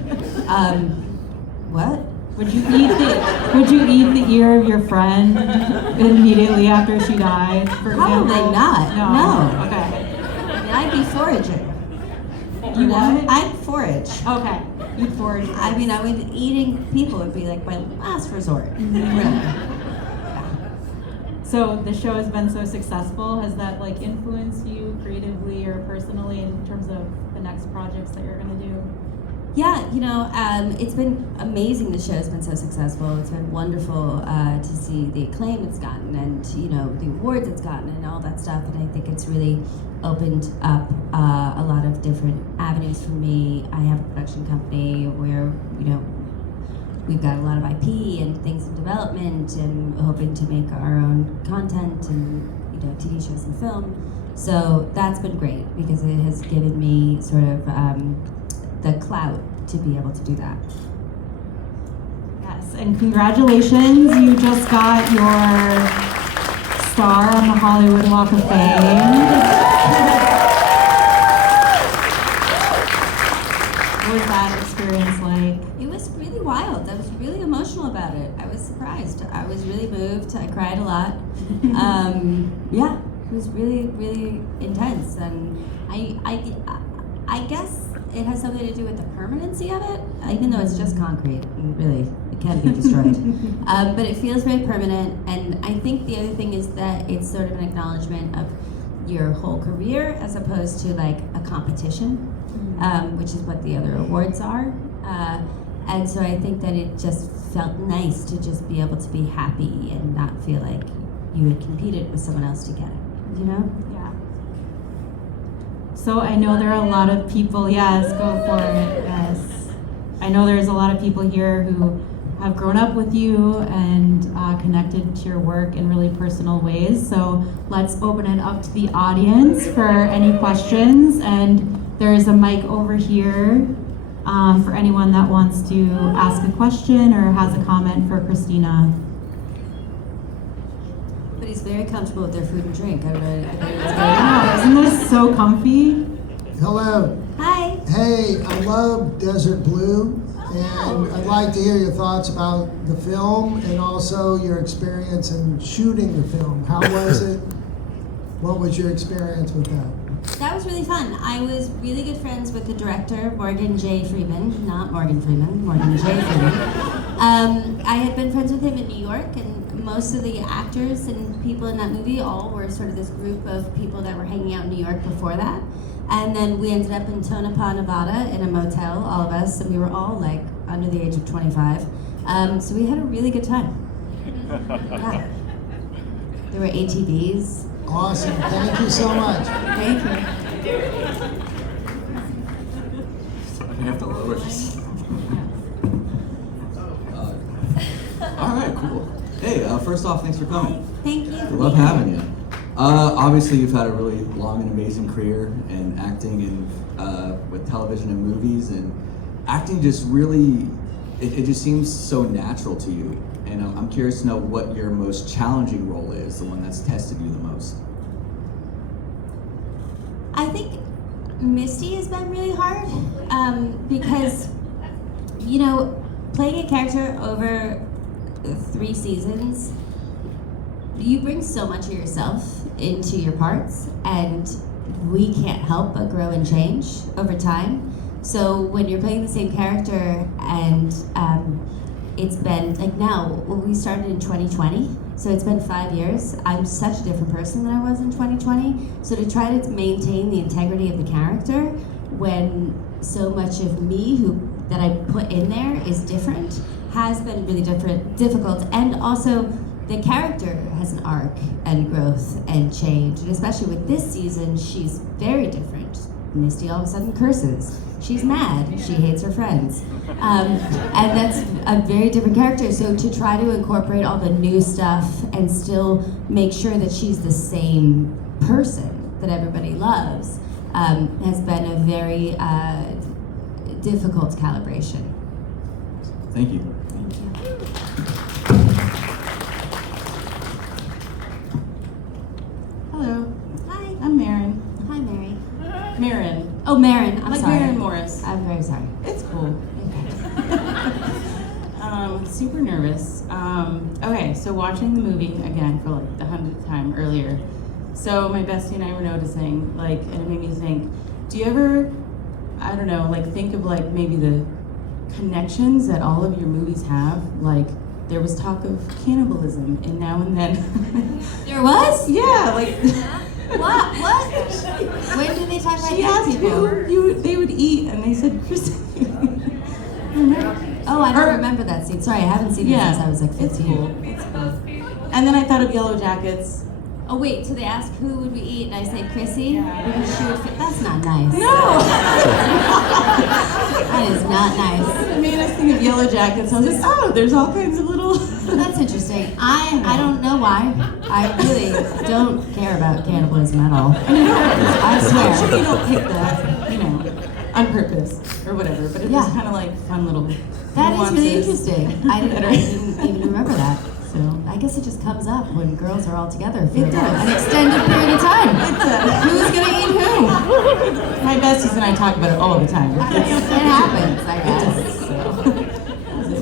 What? Would you eat the ear of your friend immediately after she died, for Probably example? not. No. Okay. I mean, I'd be foraging. You what? I'd forage. Okay. You'd forage. I mean, I would, eating people would be like my last resort. Really. So the show has been so successful. Has that like influenced you creatively or personally in terms of the next projects that you're going to do? Yeah, you know, it's been amazing. The show has been so successful. It's been wonderful to see the acclaim it's gotten, and, you know, the awards it's gotten and all that stuff. And I think it's really opened up a lot of different avenues for me. I have a production company where, you know, we've got a lot of IP and things in development, and hoping to make our own content and, you know, TV shows and film. So that's been great because it has given me sort of the clout to be able to do that. Yes, and congratulations. You just got your star on the Hollywood Walk of Fame. What was that experience like? It was really wild. I was really emotional about about it. I was surprised. I was really moved. I cried a lot. Yeah, it was really, really intense. And I guess it has something to do with the permanency of it, even though it's just concrete. Really, it can't be destroyed. But it feels very permanent. And I think the other thing is that it's sort of an acknowledgement of your whole career as opposed to like a competition, which is what the other awards are. And so I think that it just felt nice to just be able to be happy and not feel like you had competed with someone else to get it, you know? Yeah. So I know there are a lot of people, yes, go for it, yes. I know there's a lot of people here who have grown up with you and connected to your work in really personal ways. So let's open it up to the audience for any questions. And there's a mic over here for anyone that wants to ask a question or has a comment for Christina. But he's very comfortable with their food and drink. I don't know. Wow, isn't this so comfy? Hello. Hi. Hey, I love Desert Blue, and I'd like to hear your thoughts about the film and also your experience in shooting the film. How was it? What was your experience with that? That was really fun. I was really good friends with the director, Morgan J. Freeman, not Morgan Freeman, Morgan J. Freeman. I had been friends with him in New York, and most of the actors and people in that movie all were sort of this group of people that were hanging out in New York before that. And then we ended up in Tonopah, Nevada in a motel, all of us, and we were all like under the age of 25. So we had a really good time. Yeah. There were ATVs. Awesome. Thank you so much. Thank you. I have to lower this. All right, cool. Hey, first off, thanks for coming. Thank you. We love having you. Obviously, you've had a really long and amazing career in acting and with television and movies, and acting just really, it just seems so natural to you. And I'm curious to know what your most challenging role is, the one that's tested you the most. I think Misty has been really hard because, you know, playing a character over 3 seasons, you bring so much of yourself into your parts, and we can't help but grow and change over time. So when you're playing the same character and it's been, like now, we started in 2020, so it's been 5 years. I'm such a different person than I was in 2020. So to try to maintain the integrity of the character when so much of me that I put in there is different has been really difficult. And also, the character has an arc and growth and change. And especially with this season, she's very different. Misty all of a sudden curses. She's mad. She hates her friends. And that's a very different character. So to try to incorporate all the new stuff and still make sure that she's the same person that everybody loves has been a very difficult calibration. Thank you. Thank you. Hello, Hi. I'm Marin. Hi, Mary. Marin. Oh, Marin. I'm Like sorry. Marin Morris. I'm very sorry. It's cool. Super nervous. Okay, so watching the movie again for like the 100th time earlier. So my bestie and I were noticing, like, and it made me think, do you ever, I don't know, like think of like maybe the connections that all of your movies have? Like, there was talk of cannibalism in Now and Then. There was? Yeah, like. What? What? When did they talk about She dead asked people? who they would eat, and they said Christine. Oh, I don't remember that scene. Sorry, I haven't seen it since I was like 15. It's cool. It's cool. And then I thought of Yellowjackets. Oh wait, so they ask who would we eat, and I say Chrissy because she would fit. That's not nice. No! That is not nice. It made us think of Yellowjackets. I was like, oh, there's all kinds of little. That's interesting. I don't know why. I really don't care about cannibalism at all. I I'm sure swear. you don't pick that, you know, on purpose or whatever, but it was kind of like fun little. That is really nuances. interesting. I didn't even remember that. So I guess it just comes up when girls are all together for It does. an extended period of time. It does. Who's gonna eat who? My besties and I talk about it all the time. It happens, I guess.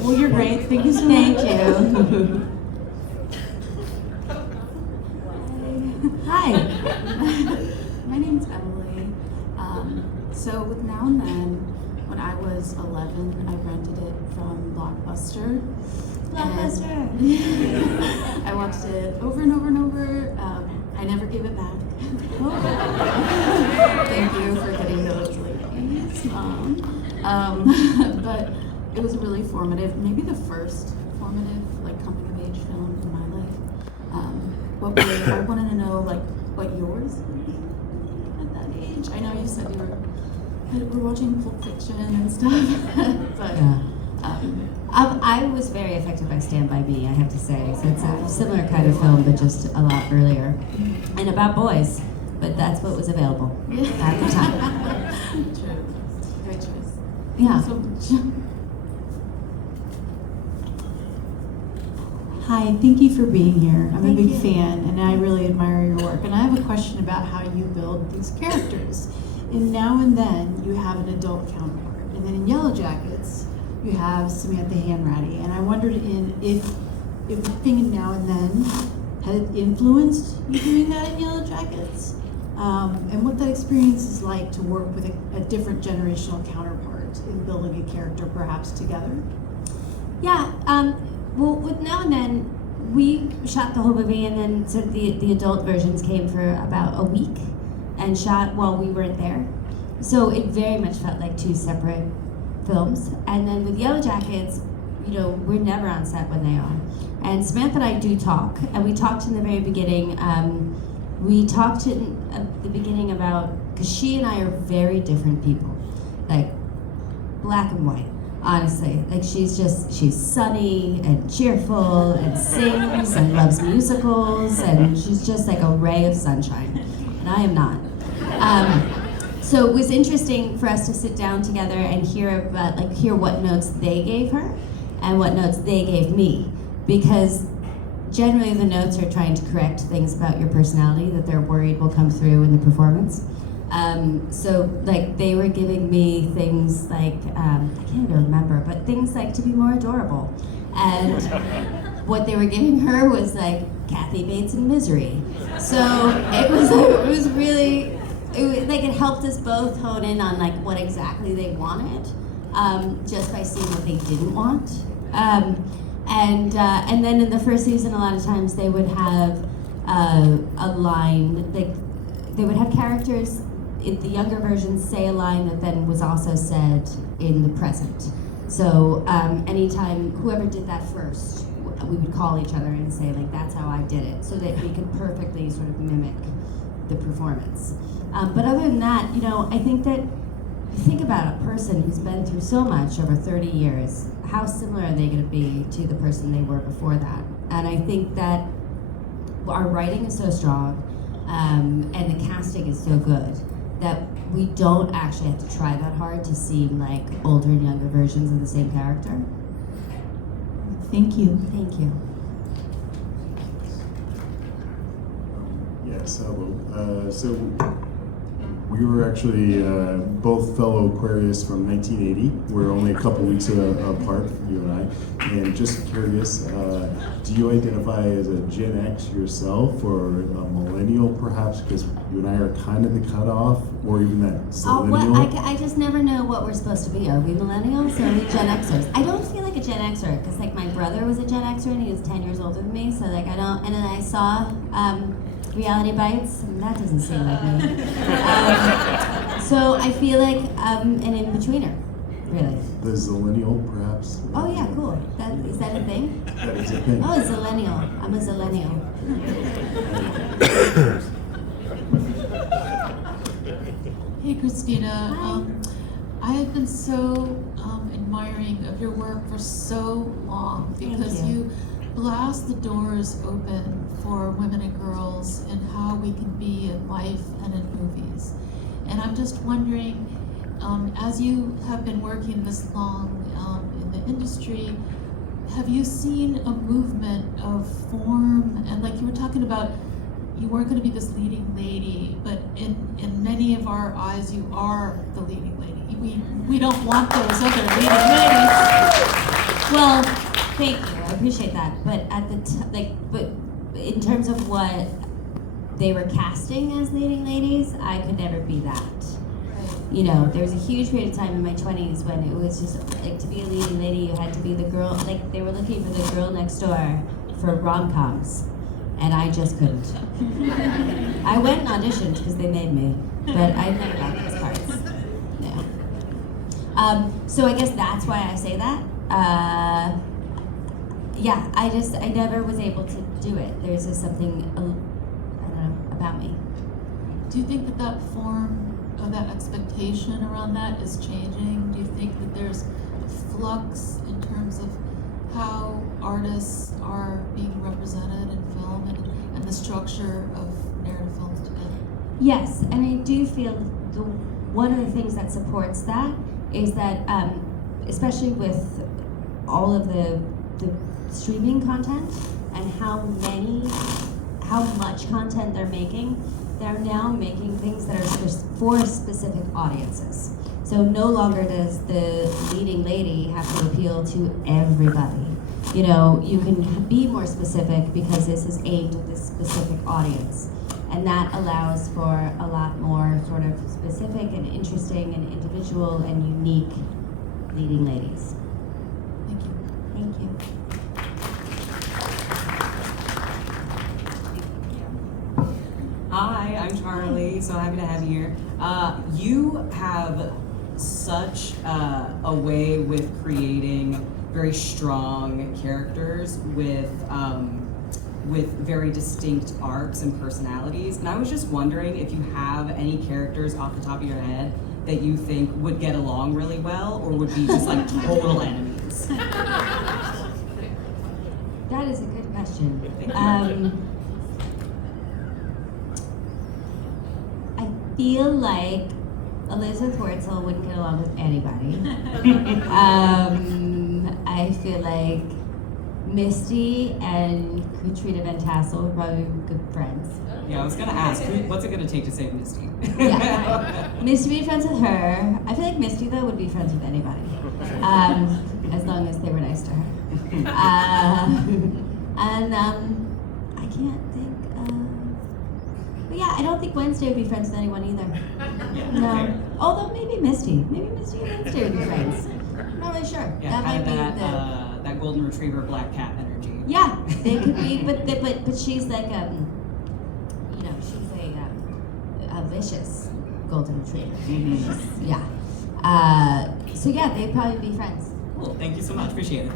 Well, you're great. Thank you so Thank much. you. Hi. My name's Emily. So with Now and Then, when I was 11, I rented it from Blockbuster. Blockbuster. And I watched it over and over and over. I never gave it back. Thank you for getting those ladies, Mom. But it was really formative. Maybe the first formative, like, coming of age film in my life. I wanted to know, like, what yours would be at that age. I know you said you were watching Pulp Fiction and stuff, but I was very affected by Stand By Me, I have to say. So it's a similar kind of film, but just a lot earlier, and about boys. But that's what was available at the time. True. Great choice. Yeah. So much. Hi, thank you for being here. I'm Thank a big you. fan and I really admire your work. And I have a question about how you build these characters. In Now and Then, you have an adult counterpart. And then in Yellowjackets, you have Samantha Hanratty. And I wondered if the thing in Now and Then had it influenced you doing that in Yellowjackets? And what that experience is like to work with a different generational counterpart in building a character perhaps together? Yeah. Well, with Now and Then, we shot the whole movie, and then so the adult versions came for about a week and shot while we weren't there. So it very much felt like two separate films. And then with Yellowjackets, you know, we're never on set when they are. And Samantha and I do talk, and we talked in the very beginning. We talked in the beginning about, because she and I are very different people, like black and white. Honestly, like she's sunny and cheerful and sings and loves musicals, and she's just like a ray of sunshine, and I am not. So it was interesting for us to sit down together and hear what notes they gave her and what notes they gave me, because generally the notes are trying to correct things about your personality that they're worried will come through in the performance. So like they were giving me things like, I can't even remember, but things like to be more adorable. And what they were giving her was like Kathy Bates in Misery. So it was really, it helped us both hone in on like what exactly they wanted, just by seeing what they didn't want. And then in the first season, a lot of times they would have a line, like they would have characters in the younger versions say a line that then was also said in the present. So anytime whoever did that first, we would call each other and say like, that's how I did it, so that we could perfectly sort of mimic the performance. But other than that, you know, I think that you think about a person who's been through so much over 30 years, how similar are they going to be to the person they were before that? And I think that our writing is so strong, and the casting is so good, that we don't actually have to try that hard to seem like older and younger versions of the same character. Thank you. Thank you. Yes, hello. So we were actually both fellow Aquarius from 1980. We're only a couple weeks apart, you and I. And just curious, do you identify as a Gen X yourself or a millennial perhaps? Because you and I are kind of the cutoff, or even that millennial. I just never know what we're supposed to be. Are we millennials or are we Gen Xers? I don't feel like a Gen Xer, because like my brother was a Gen Xer and he was 10 years older than me, so like I don't, and then I saw Reality Bites, and that doesn't seem like me. So I feel like an in-betweener, really. The Zillennial, perhaps? Oh yeah, cool. Is that a thing? That is a thing. Oh, a Zillennial. I'm a Zillennial. Hey Christina, Hi. I have been so admiring of your work for so long, because Thank you. you blast the doors open for women and girls and how we can be in life and in movies. And I'm just wondering, as you have been working this long in the industry, have you seen a movement of form? And like you were talking about, you weren't going to be this leading lady, but in many of our eyes, you are the leading lady. We don't want those other leading ladies. Well, thank you. I appreciate that. But at the but in terms of what they were casting as leading ladies, I could never be that. You know, there was a huge period of time in my 20s when it was just like, to be a leading lady, you had to be the girl. Like, they were looking for the girl next door for rom-coms, and I just couldn't. I went and auditioned because they made me, but I never got those parts. No. So I guess that's why I say that. Yeah, I never was able to do it. There's just something, I don't know, about me. Do you think that form of that expectation around that is changing? Do you think that there's a flux in terms of how artists are being represented in film and the structure of narrative films today? Yes, and I do feel one of the things that supports that is that, especially with all of the streaming content and how much content they're making, they're now making things that are for specific audiences. So no longer does the leading lady have to appeal to everybody. You know, you can be more specific because this is aimed at this specific audience. And that allows for a lot more sort of specific and interesting and individual and unique leading ladies. Thank you. Thank you. Hi, I'm Charlie, so happy to have you here. You have such a way with creating very strong characters with very distinct arcs and personalities. And I was just wondering if you have any characters off the top of your head that you think would get along really well or would be just like total enemies. That is a good question. I feel like Elizabeth Wurtzel wouldn't get along with anybody. I feel like Misty and Christina Van Tassel would probably be good friends. Yeah, I was gonna ask, what's it gonna take to save Misty? Yeah, Misty would be friends with her. I feel like Misty, though, would be friends with anybody, as long as they were nice to her. And I can't think but yeah, I don't think Wednesday would be friends with anyone either. No. Okay. Although maybe Misty. Maybe Misty and Wednesday would be friends. I'm not really sure. Yeah, That might be that golden retriever black cat energy. Yeah, they could be, but she's like she's a vicious golden retriever. Mm-hmm. Yeah. So yeah, they'd probably be friends. Cool, thank you so much, appreciate it.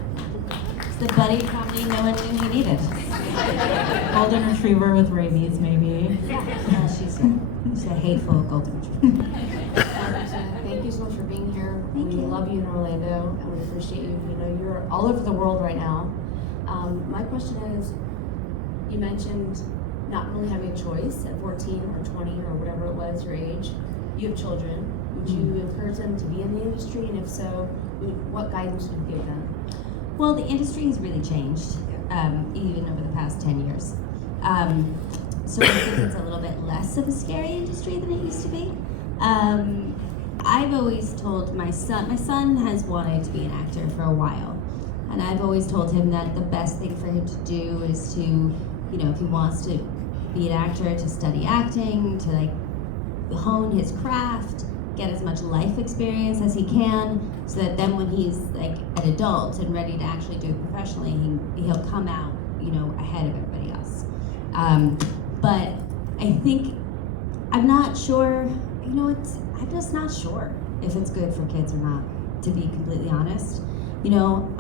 It's the buddy comedy no one knew he needed. Golden retriever with rabies, maybe. Yeah, she's a hateful golden retriever. Thank you so much for being here. Thank we you. love you in Orlando, and we appreciate you. You know, you're all over the world right now. My question is, you mentioned not really having a choice at 14 or 20 or whatever it was, your age. You have children. Would you encourage them to be in the industry? And if so, what guidance would you give them? Well, the industry has really changed, even over the past 10 years. So I think it's a little bit less of a scary industry than it used to be. I've always told my son has wanted to be an actor for a while. And I've always told him that the best thing for him to do is to, if he wants to be an actor, to study acting, to like hone his craft, get as much life experience as he can, so that then when he's like an adult and ready to actually do it professionally, he'll come out, ahead of everybody else. But I think, I'm not sure, I'm just not sure if it's good for kids or not, to be completely honest. I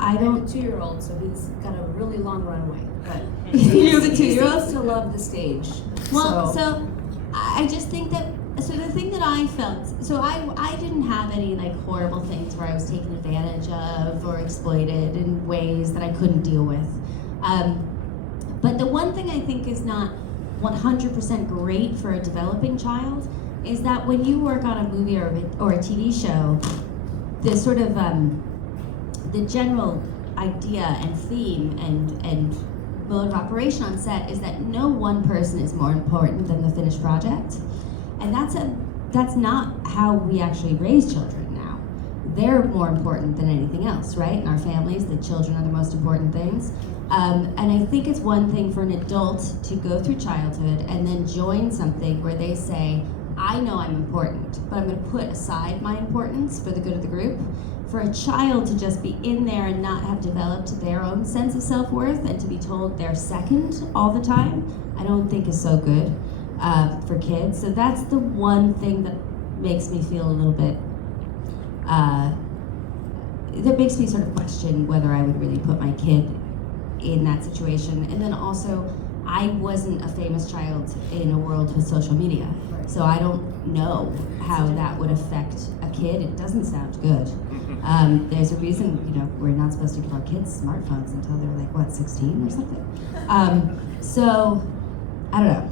I have a don't. 2-year-old, so he's got a really long runway. But You have a he 2-year-old? seems to love the stage. Well, so I just think that, so the thing that I felt, so I didn't have any like horrible things where I was taken advantage of or exploited in ways that I couldn't deal with. But the one thing I think is not 100% great for a developing child is that when you work on a movie or a TV show, the sort of, the general idea and theme and mode of operation on set is that no one person is more important than the finished project. And that's not how we actually raise children now. they're more important than anything else, right? In our families, the children are the most important things. And I think it's one thing for an adult to go through childhood and then join something where they say, I know I'm important, but I'm going to put aside my importance for the good of the group. For a child to just be in there and not have developed their own sense of self-worth and to be told they're second all the time, I don't think is so good for kids. So that's the one thing that makes me feel a little bit, that makes me sort of question whether I would really put my kid in that situation. And then also, I wasn't a famous child in a world with social media. So I don't know how that would affect a kid. It doesn't sound good. There's a reason, we're not supposed to give our kids smartphones until they're like, what, 16 or something? So, I don't know.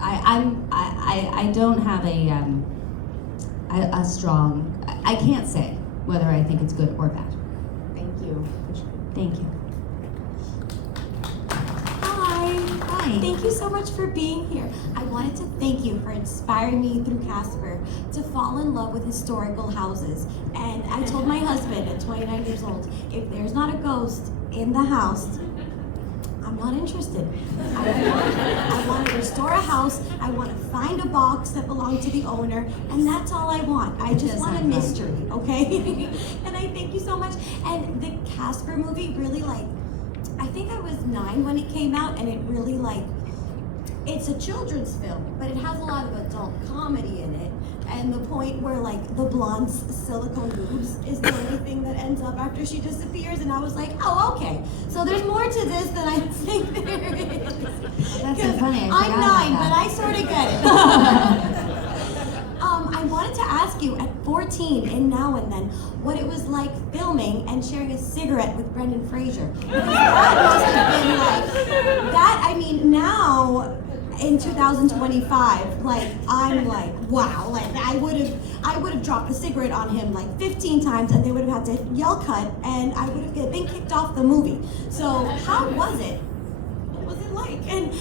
I don't have a strong, I can't say whether I think it's good or bad. Thank you. Thank you. Hi. Thank you so much for being here. I wanted to thank you for inspiring me through Casper to fall in love with historical houses. And I told my husband at 29 years old, if there's not a ghost in the house, I'm not interested. I want to restore a house. I want to find a box that belonged to the owner, and that's all I want. I just want a mystery, okay? And I thank you so much. And the Casper movie really, I think I was 9 when it came out, and it really, it's a children's film, but it has a lot of adult comedy in it. And the point where, the blonde's silicone boobs is the only thing that ends up after she disappears, and I was like, oh, okay. So there's more to this than I think there is. That's so funny. I'm 9, but I sort of get it. I wanted to ask you, at 14 in Now and Then, what it was like filming and sharing a cigarette with Brendan Fraser. Because that must have been now in 2025, I'm wow, I would have dropped the cigarette on him 15 times, and they would have had to yell cut, and I would have been kicked off the movie. So how was it? What was it like? And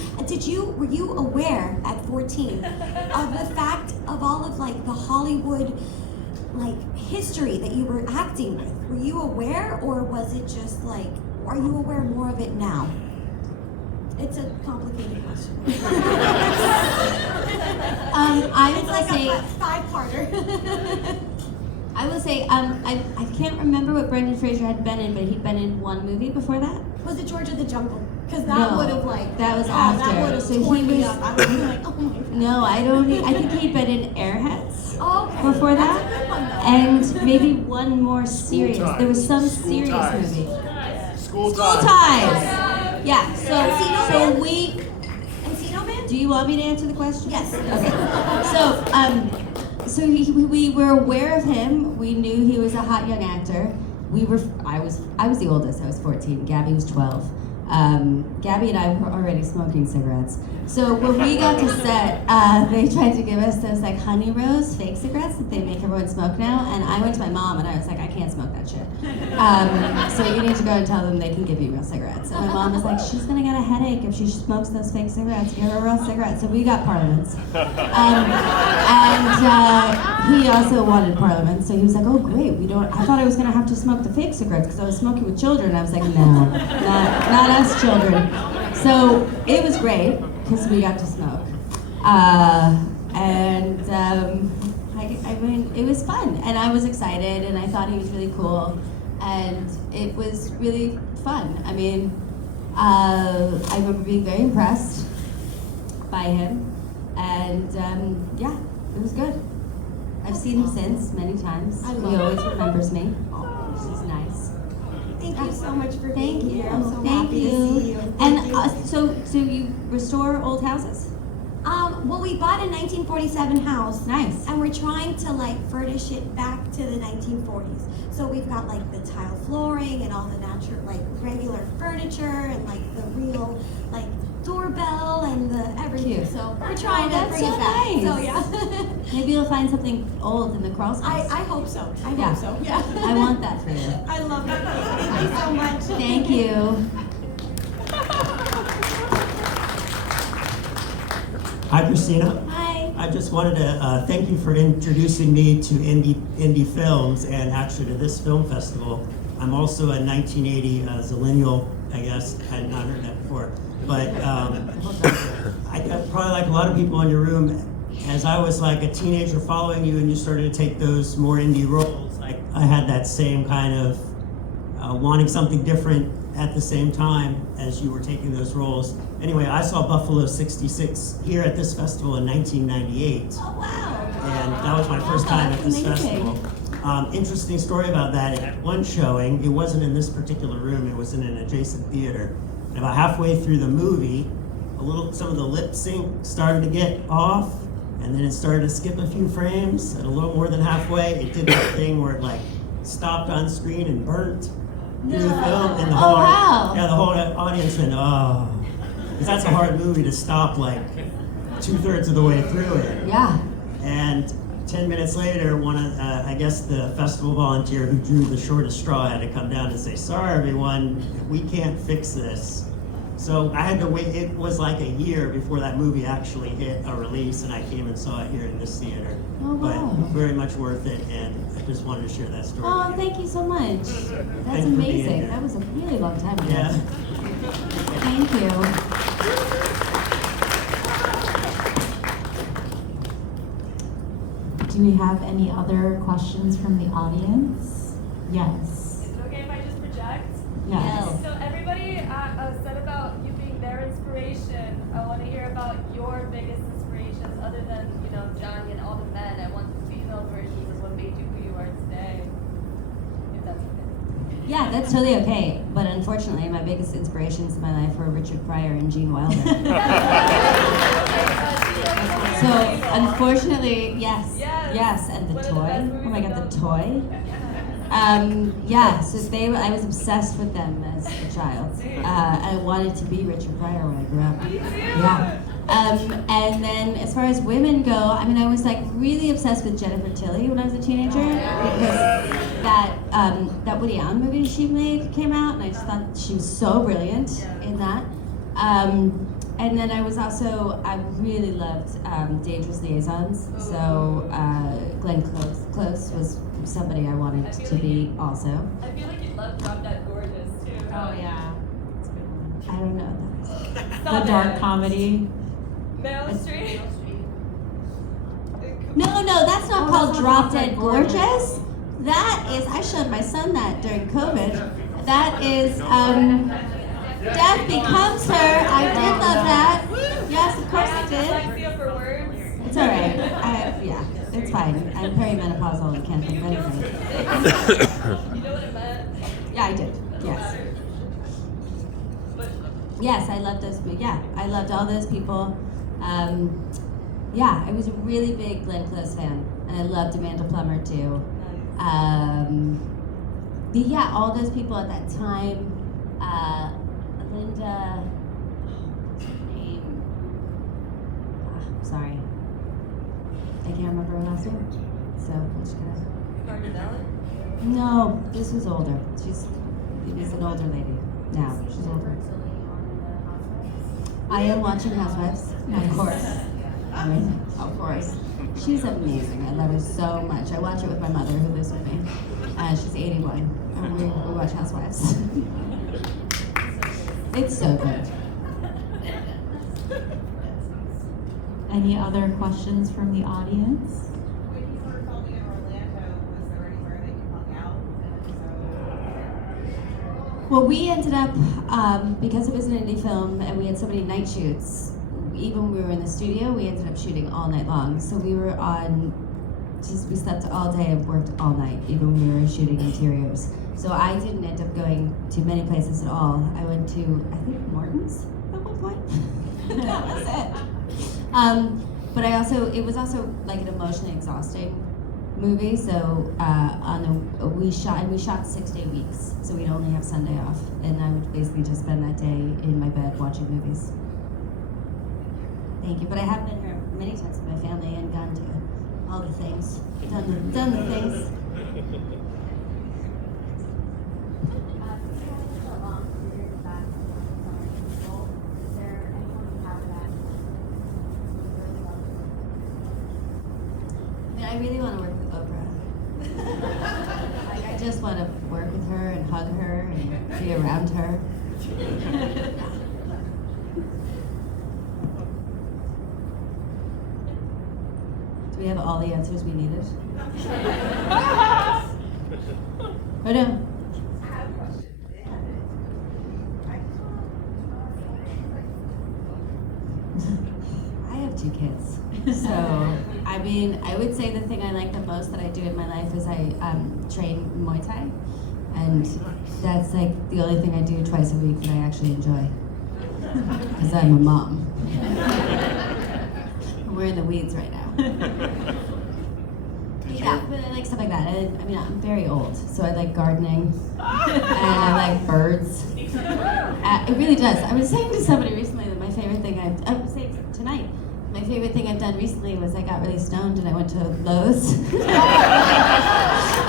were you aware at 14 of the fact of all of the Hollywood history that you were acting with? Were you aware, or was it just are you aware more of it now? It's a complicated question. I would say a 5-parter. I will say I can't remember what Brendan Fraser had been in, but he'd been in one movie before that. Was it George of the Jungle? Because that would have that was after. That would have so torn he me was. up. I would have been like, oh my god. No, I think he'd been in Airheads before That's that, a good one, though. and maybe one more serious. There was some serious movie. School Ties. Yeah. So we. Encino Man? Do you want me to answer the question? Yes. Okay. So we were aware of him. We knew he was a hot young actor. I was the oldest. I was 14. Gabby was 12. Gabby and I were already smoking cigarettes. So when we got to set, they tried to give us those honey rose fake cigarettes that they make everyone smoke now. And I went to my mom and I was like, I can't smoke that shit. So you need to go and tell them they can give you real cigarettes. And my mom was like, she's gonna get a headache if she smokes those fake cigarettes. Give her a real cigarette. So we got Parliaments. He also wanted Parliaments. So he was like, oh great, I thought I was gonna have to smoke the fake cigarettes because I was smoking with children. I was like, no, not us children. So it was great because we got to smoke. It was fun, and I was excited, and I thought he was really cool, and it was really fun. I remember being very impressed by him, and it was good. I've seen him since many times. He always remembers me, which is nice. Thank you so much for Thank being you. here. I'm so Thank happy you. to see you. And so you restore old houses? Well, we bought a 1947 house. Nice. And we're trying to furnish it back to the 1940s. So we've got the tile flooring and all the natural regular furniture and the real doorbell and the everything. Cute. So we're trying to bring so it back. nice. So yeah. Maybe you'll find something old in the crawl space. I hope so. I hope so. Yeah. I want that for you. I love it. Thank you so much. Thank you. Hi, Christina. Hi. I just wanted to thank you for introducing me to indie films and actually to this film festival. I'm also a 1980 Zillennial, I guess. I had not heard that before. But I probably like a lot of people in your room, as I was like a teenager following you and you started to take those more indie roles, like I had that same kind of wanting something different at the same time as you were taking those roles. Anyway, I saw Buffalo 66 here at this festival in 1998. Oh, wow. And that was my first time at this amazing. festival. Interesting story about that. At one showing, it wasn't in this particular room, it was in an adjacent theater. And about halfway through the movie, some of the lip sync started to get off, and then it started to skip a few frames, and a little more than halfway, it did that thing where it like stopped on screen and burnt through the film, and the whole the whole audience went, oh, because that's a hard movie to stop like 2/3 of the way through it. Yeah. And 10 minutes later, one of I guess the festival volunteer who drew the shortest straw had to come down and say, "Sorry, everyone, we can't fix this." So I had to wait. It was like a year before that movie actually hit a release, and I came and saw it here in this theater. Oh, wow. But very much worth it, and I just wanted to share that story. Oh, with you. thank you so much. That's Thank you for being amazing. here. That was a really long time ago. Yeah. Thank you. Do we have any other questions from the audience? Yes. Is it okay if I just project? Yes. So everybody said about you being their inspiration. I want to hear about your biggest inspirations other than, Johnny and all the men. I want the female versions of what made you who you are today. If that's okay. Yeah, that's totally okay. But unfortunately, my biggest inspirations in my life were Richard Pryor and Gene Wilder. So unfortunately, yes, and the toy. Oh my God, the toy. So I was obsessed with them as a child. I wanted to be Richard Pryor when I grew up. Yeah. And then as far as women go, I was like really obsessed with Jennifer Tilly when I was a teenager because that Woody Allen movie she made came out, and I just thought she was so brilliant in that. And then I really loved Dangerous Liaisons. So Glenn Close was somebody I wanted to be also. I feel like you'd love Drop That Gorgeous too. Oh yeah. I don't know that. The dark comedy. Meryl Streep. No, that's not called Drop Dead Gorgeous. That is, I showed my son that during COVID. That is, Death Becomes Her. I did love that. Yes, of course I did. Dyslexia for words. It's all right. It's fine. I'm perimenopausal and can't think of anything. You know what it meant? Yeah, I did. Yes. Yes, I loved those. Yeah, I loved all those people. I was a really big Glenn Close fan, and I loved Amanda Plummer too. All those people at that time. Linda. What's her name? Sorry, I can't remember her last name. So I'm just gonna. Margaret Allen? No, this was older. It was an older lady. Now she's older. I am watching Housewives, of course. Of course. She's amazing. I love her so much. I watch it with my mother, who lives with me. She's 81, and we watch Housewives. It's so good. Any other questions from the audience? When you were filming in Orlando, was there anywhere that you hung out? Well, we ended up, because it was an indie film and we had so many night shoots, even when we were in the studio, we ended up shooting all night long. So we were we slept all day and worked all night, even when we were shooting interiors. So I didn't end up going to many places at all. I went to, I think, Morton's at one point. That was it. But it was also like an emotionally exhausting movie. So we shot 6-day weeks, so we'd only have Sunday off, and I would basically just spend that day in my bed watching movies. Thank you. But I have been here many times with my family and gone to all the things, done the things. just want to work with her and hug her and be around her. Do we have all the answers we needed? Or no? I have 2 kids. So, I mean, I would say the thing I like the most that I do in my life is I train Muay Thai. And that's like the only thing I do twice a week that I actually enjoy. Because I'm a mom. We're in the weeds right now. Yeah, but I like stuff like that. I mean, I'm very old, so I like gardening. And I like birds. It really does. I was saying to somebody recently that my favorite thing I was saying tonight, my favorite thing I've done recently was I got really stoned and I went to Lowe's. And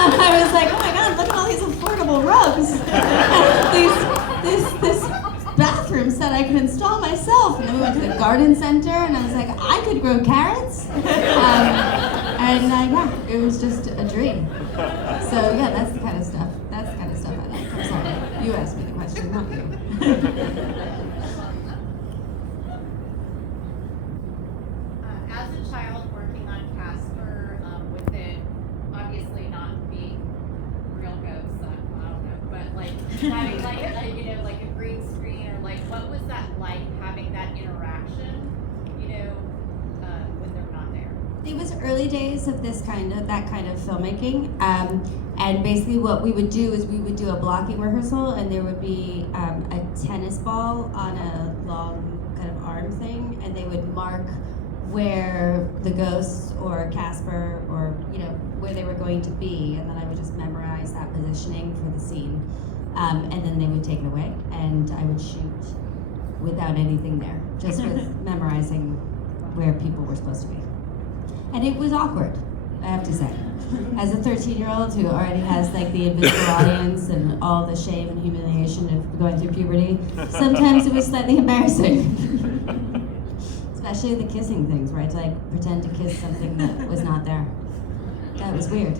I was like, oh my God, look at all these affordable rugs. this bathroom set I could install myself. And then we went to the garden center and I was like, I could grow carrots. Yeah, it was just a dream. So yeah, that's the kind of stuff I like. I'm sorry, you asked me the question, not you. As a child working on Casper, with it obviously not being real ghosts, I don't know, but like having like a green screen or like what was that like having that interaction, when they're not there? It was early days of that kind of filmmaking, and basically what we would do is we would do a blocking rehearsal, and there would be a tennis ball on a long kind of arm thing, and they would mark where the ghosts or Casper or where they were going to be, and then I would just memorize that positioning for the scene, and then they would take it away, and I would shoot without anything there, just with memorizing where people were supposed to be. And it was awkward, I have to say. As a 13-year-old who already has like the invisible audience and all the shame and humiliation of going through puberty, sometimes it was slightly embarrassing. Especially the kissing things, where I had to like pretend to kiss something that was not there. That was weird.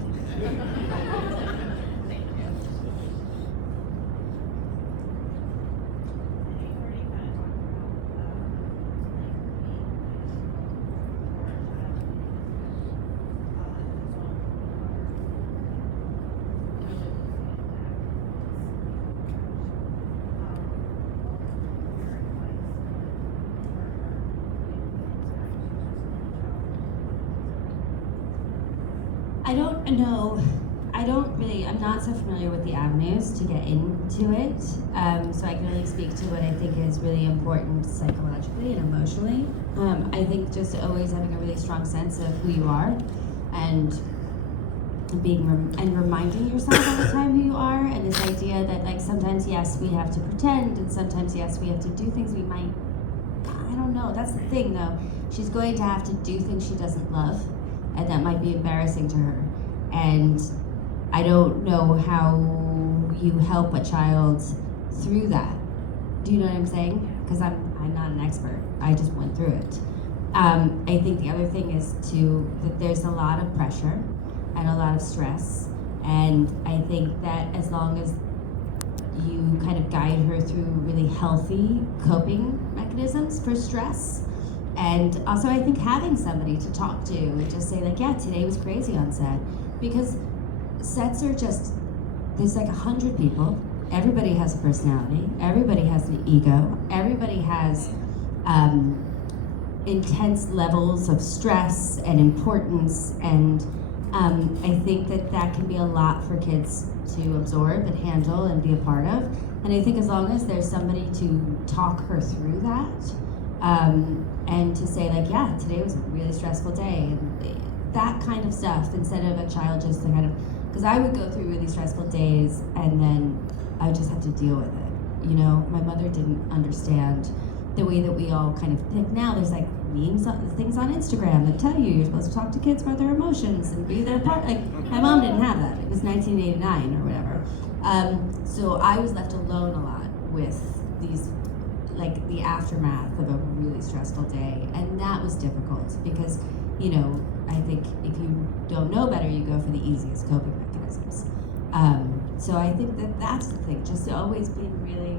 I'm not so familiar with the avenues to get into it, so I can only speak to what I think is really important psychologically and emotionally. I think just always having a really strong sense of who you are, and reminding yourself all the time who you are, and this idea that like sometimes yes we have to pretend, and sometimes yes we have to do things we might, I don't know, that's the thing though. She's going to have to do things she doesn't love, and that might be embarrassing to her. And I don't know how you help a child through that. Do you know what I'm saying? Because I'm not an expert. I just went through it. I think the other thing is that there's a lot of pressure and a lot of stress. And I think that as long as you kind of guide her through really healthy coping mechanisms for stress, and also I think having somebody to talk to and just say like, yeah, today was crazy on set. Because sets are just, there's like 100 people, everybody has a personality, everybody has an ego, everybody has intense levels of stress and importance, and I think that can be a lot for kids to absorb and handle and be a part of. And I think as long as there's somebody to talk her through that, and to say like, yeah, today was a really stressful day, and that kind of stuff, instead of a child just to kind of, because I would go through really stressful days and then I would just have to deal with it. My mother didn't understand the way that we all kind of think now. There's like memes, things on Instagram that tell you're supposed to talk to kids about their emotions and be their part. Like, my mom didn't have that. It was 1989 or whatever. So I was left alone a lot with these, like the aftermath of a really stressful day. And that was difficult because, I think if you don't know better, you go for the easiest coping mechanisms. So I think that that's the thing, just always being really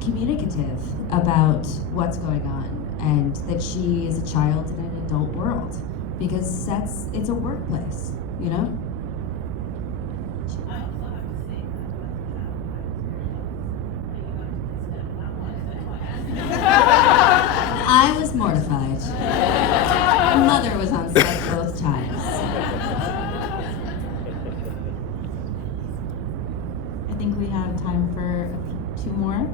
communicative about what's going on, and that she is a child in an adult world, because it's a workplace, you know? I was mortified. My mother was on set both times. I think we have time for 2 more.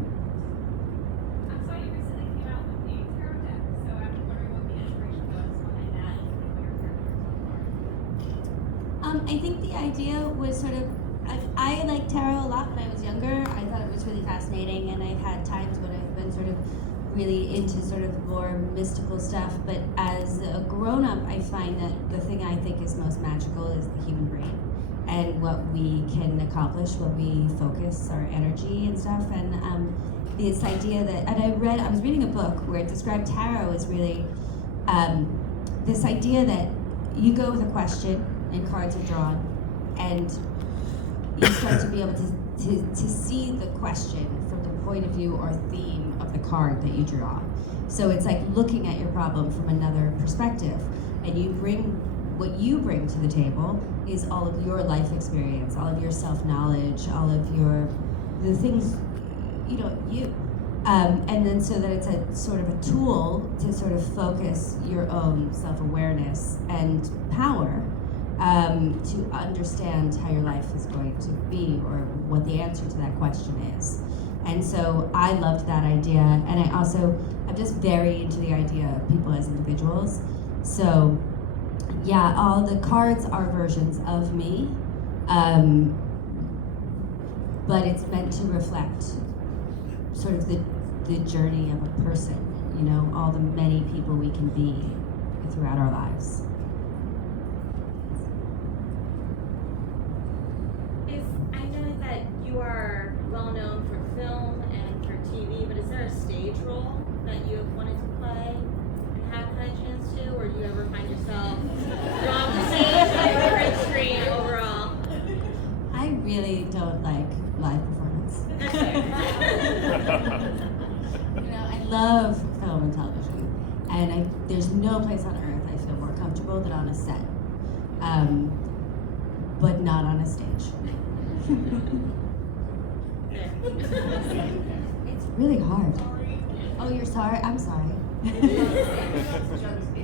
I saw you recently came out with a tarot deck, so I'm wondering what the inspiration was behind that and what your characters I think the idea was sort of, I liked tarot a lot when I was younger. I thought it was really fascinating, and I've had times when I've been sort of really into sort of more mystical stuff. But as a grown-up, I find that the thing I think is most magical is the human brain, and what we can accomplish when we focus our energy and stuff. And this idea that, and I was reading a book where it described tarot as really this idea that you go with a question and cards are drawn, and you start to be able to see the question from the point of view or theme of the card that you draw. So it's like looking at your problem from another perspective, and what you bring to the table is all of your life experience, all of your self-knowledge, all of the things, you. And then so that it's a sort of a tool to sort of focus your own self-awareness and power, to understand how your life is going to be, or what the answer to that question is. And so I loved that idea, and I'm just very into the idea of people as individuals. So yeah, all the cards are versions of me, but it's meant to reflect sort of the journey of a person, all the many people we can be throughout our lives. I know that you are well known for film and for TV, but is there a stage role that you have wanted to play and haven't had a chance to, or do you ever find yourself on the stage or favorite screen overall? I really don't like live performance. I love film and television, and there's no place on earth I feel more comfortable than on a set, but not on a stage. It's really hard. Oh, you're sorry? I'm sorry.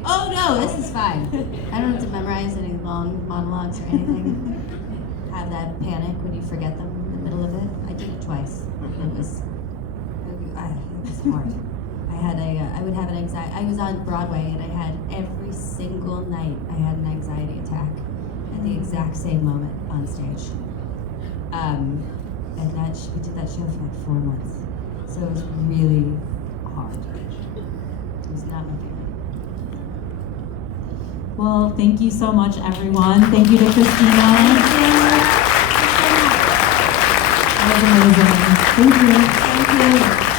Oh no, this is fine. I don't have to memorize any long monologues or anything. Have that panic when you forget them in the middle of it. I did it twice. It was hard. I would have an anxiety. I was on Broadway, and I had every single night I had an anxiety attack at the exact same moment on stage. And we did that show for like 4 months, so it was really hard. It was not my favorite. Well, thank you so much, everyone. Thank you to Christina. That was amazing. Thank you. Thank you.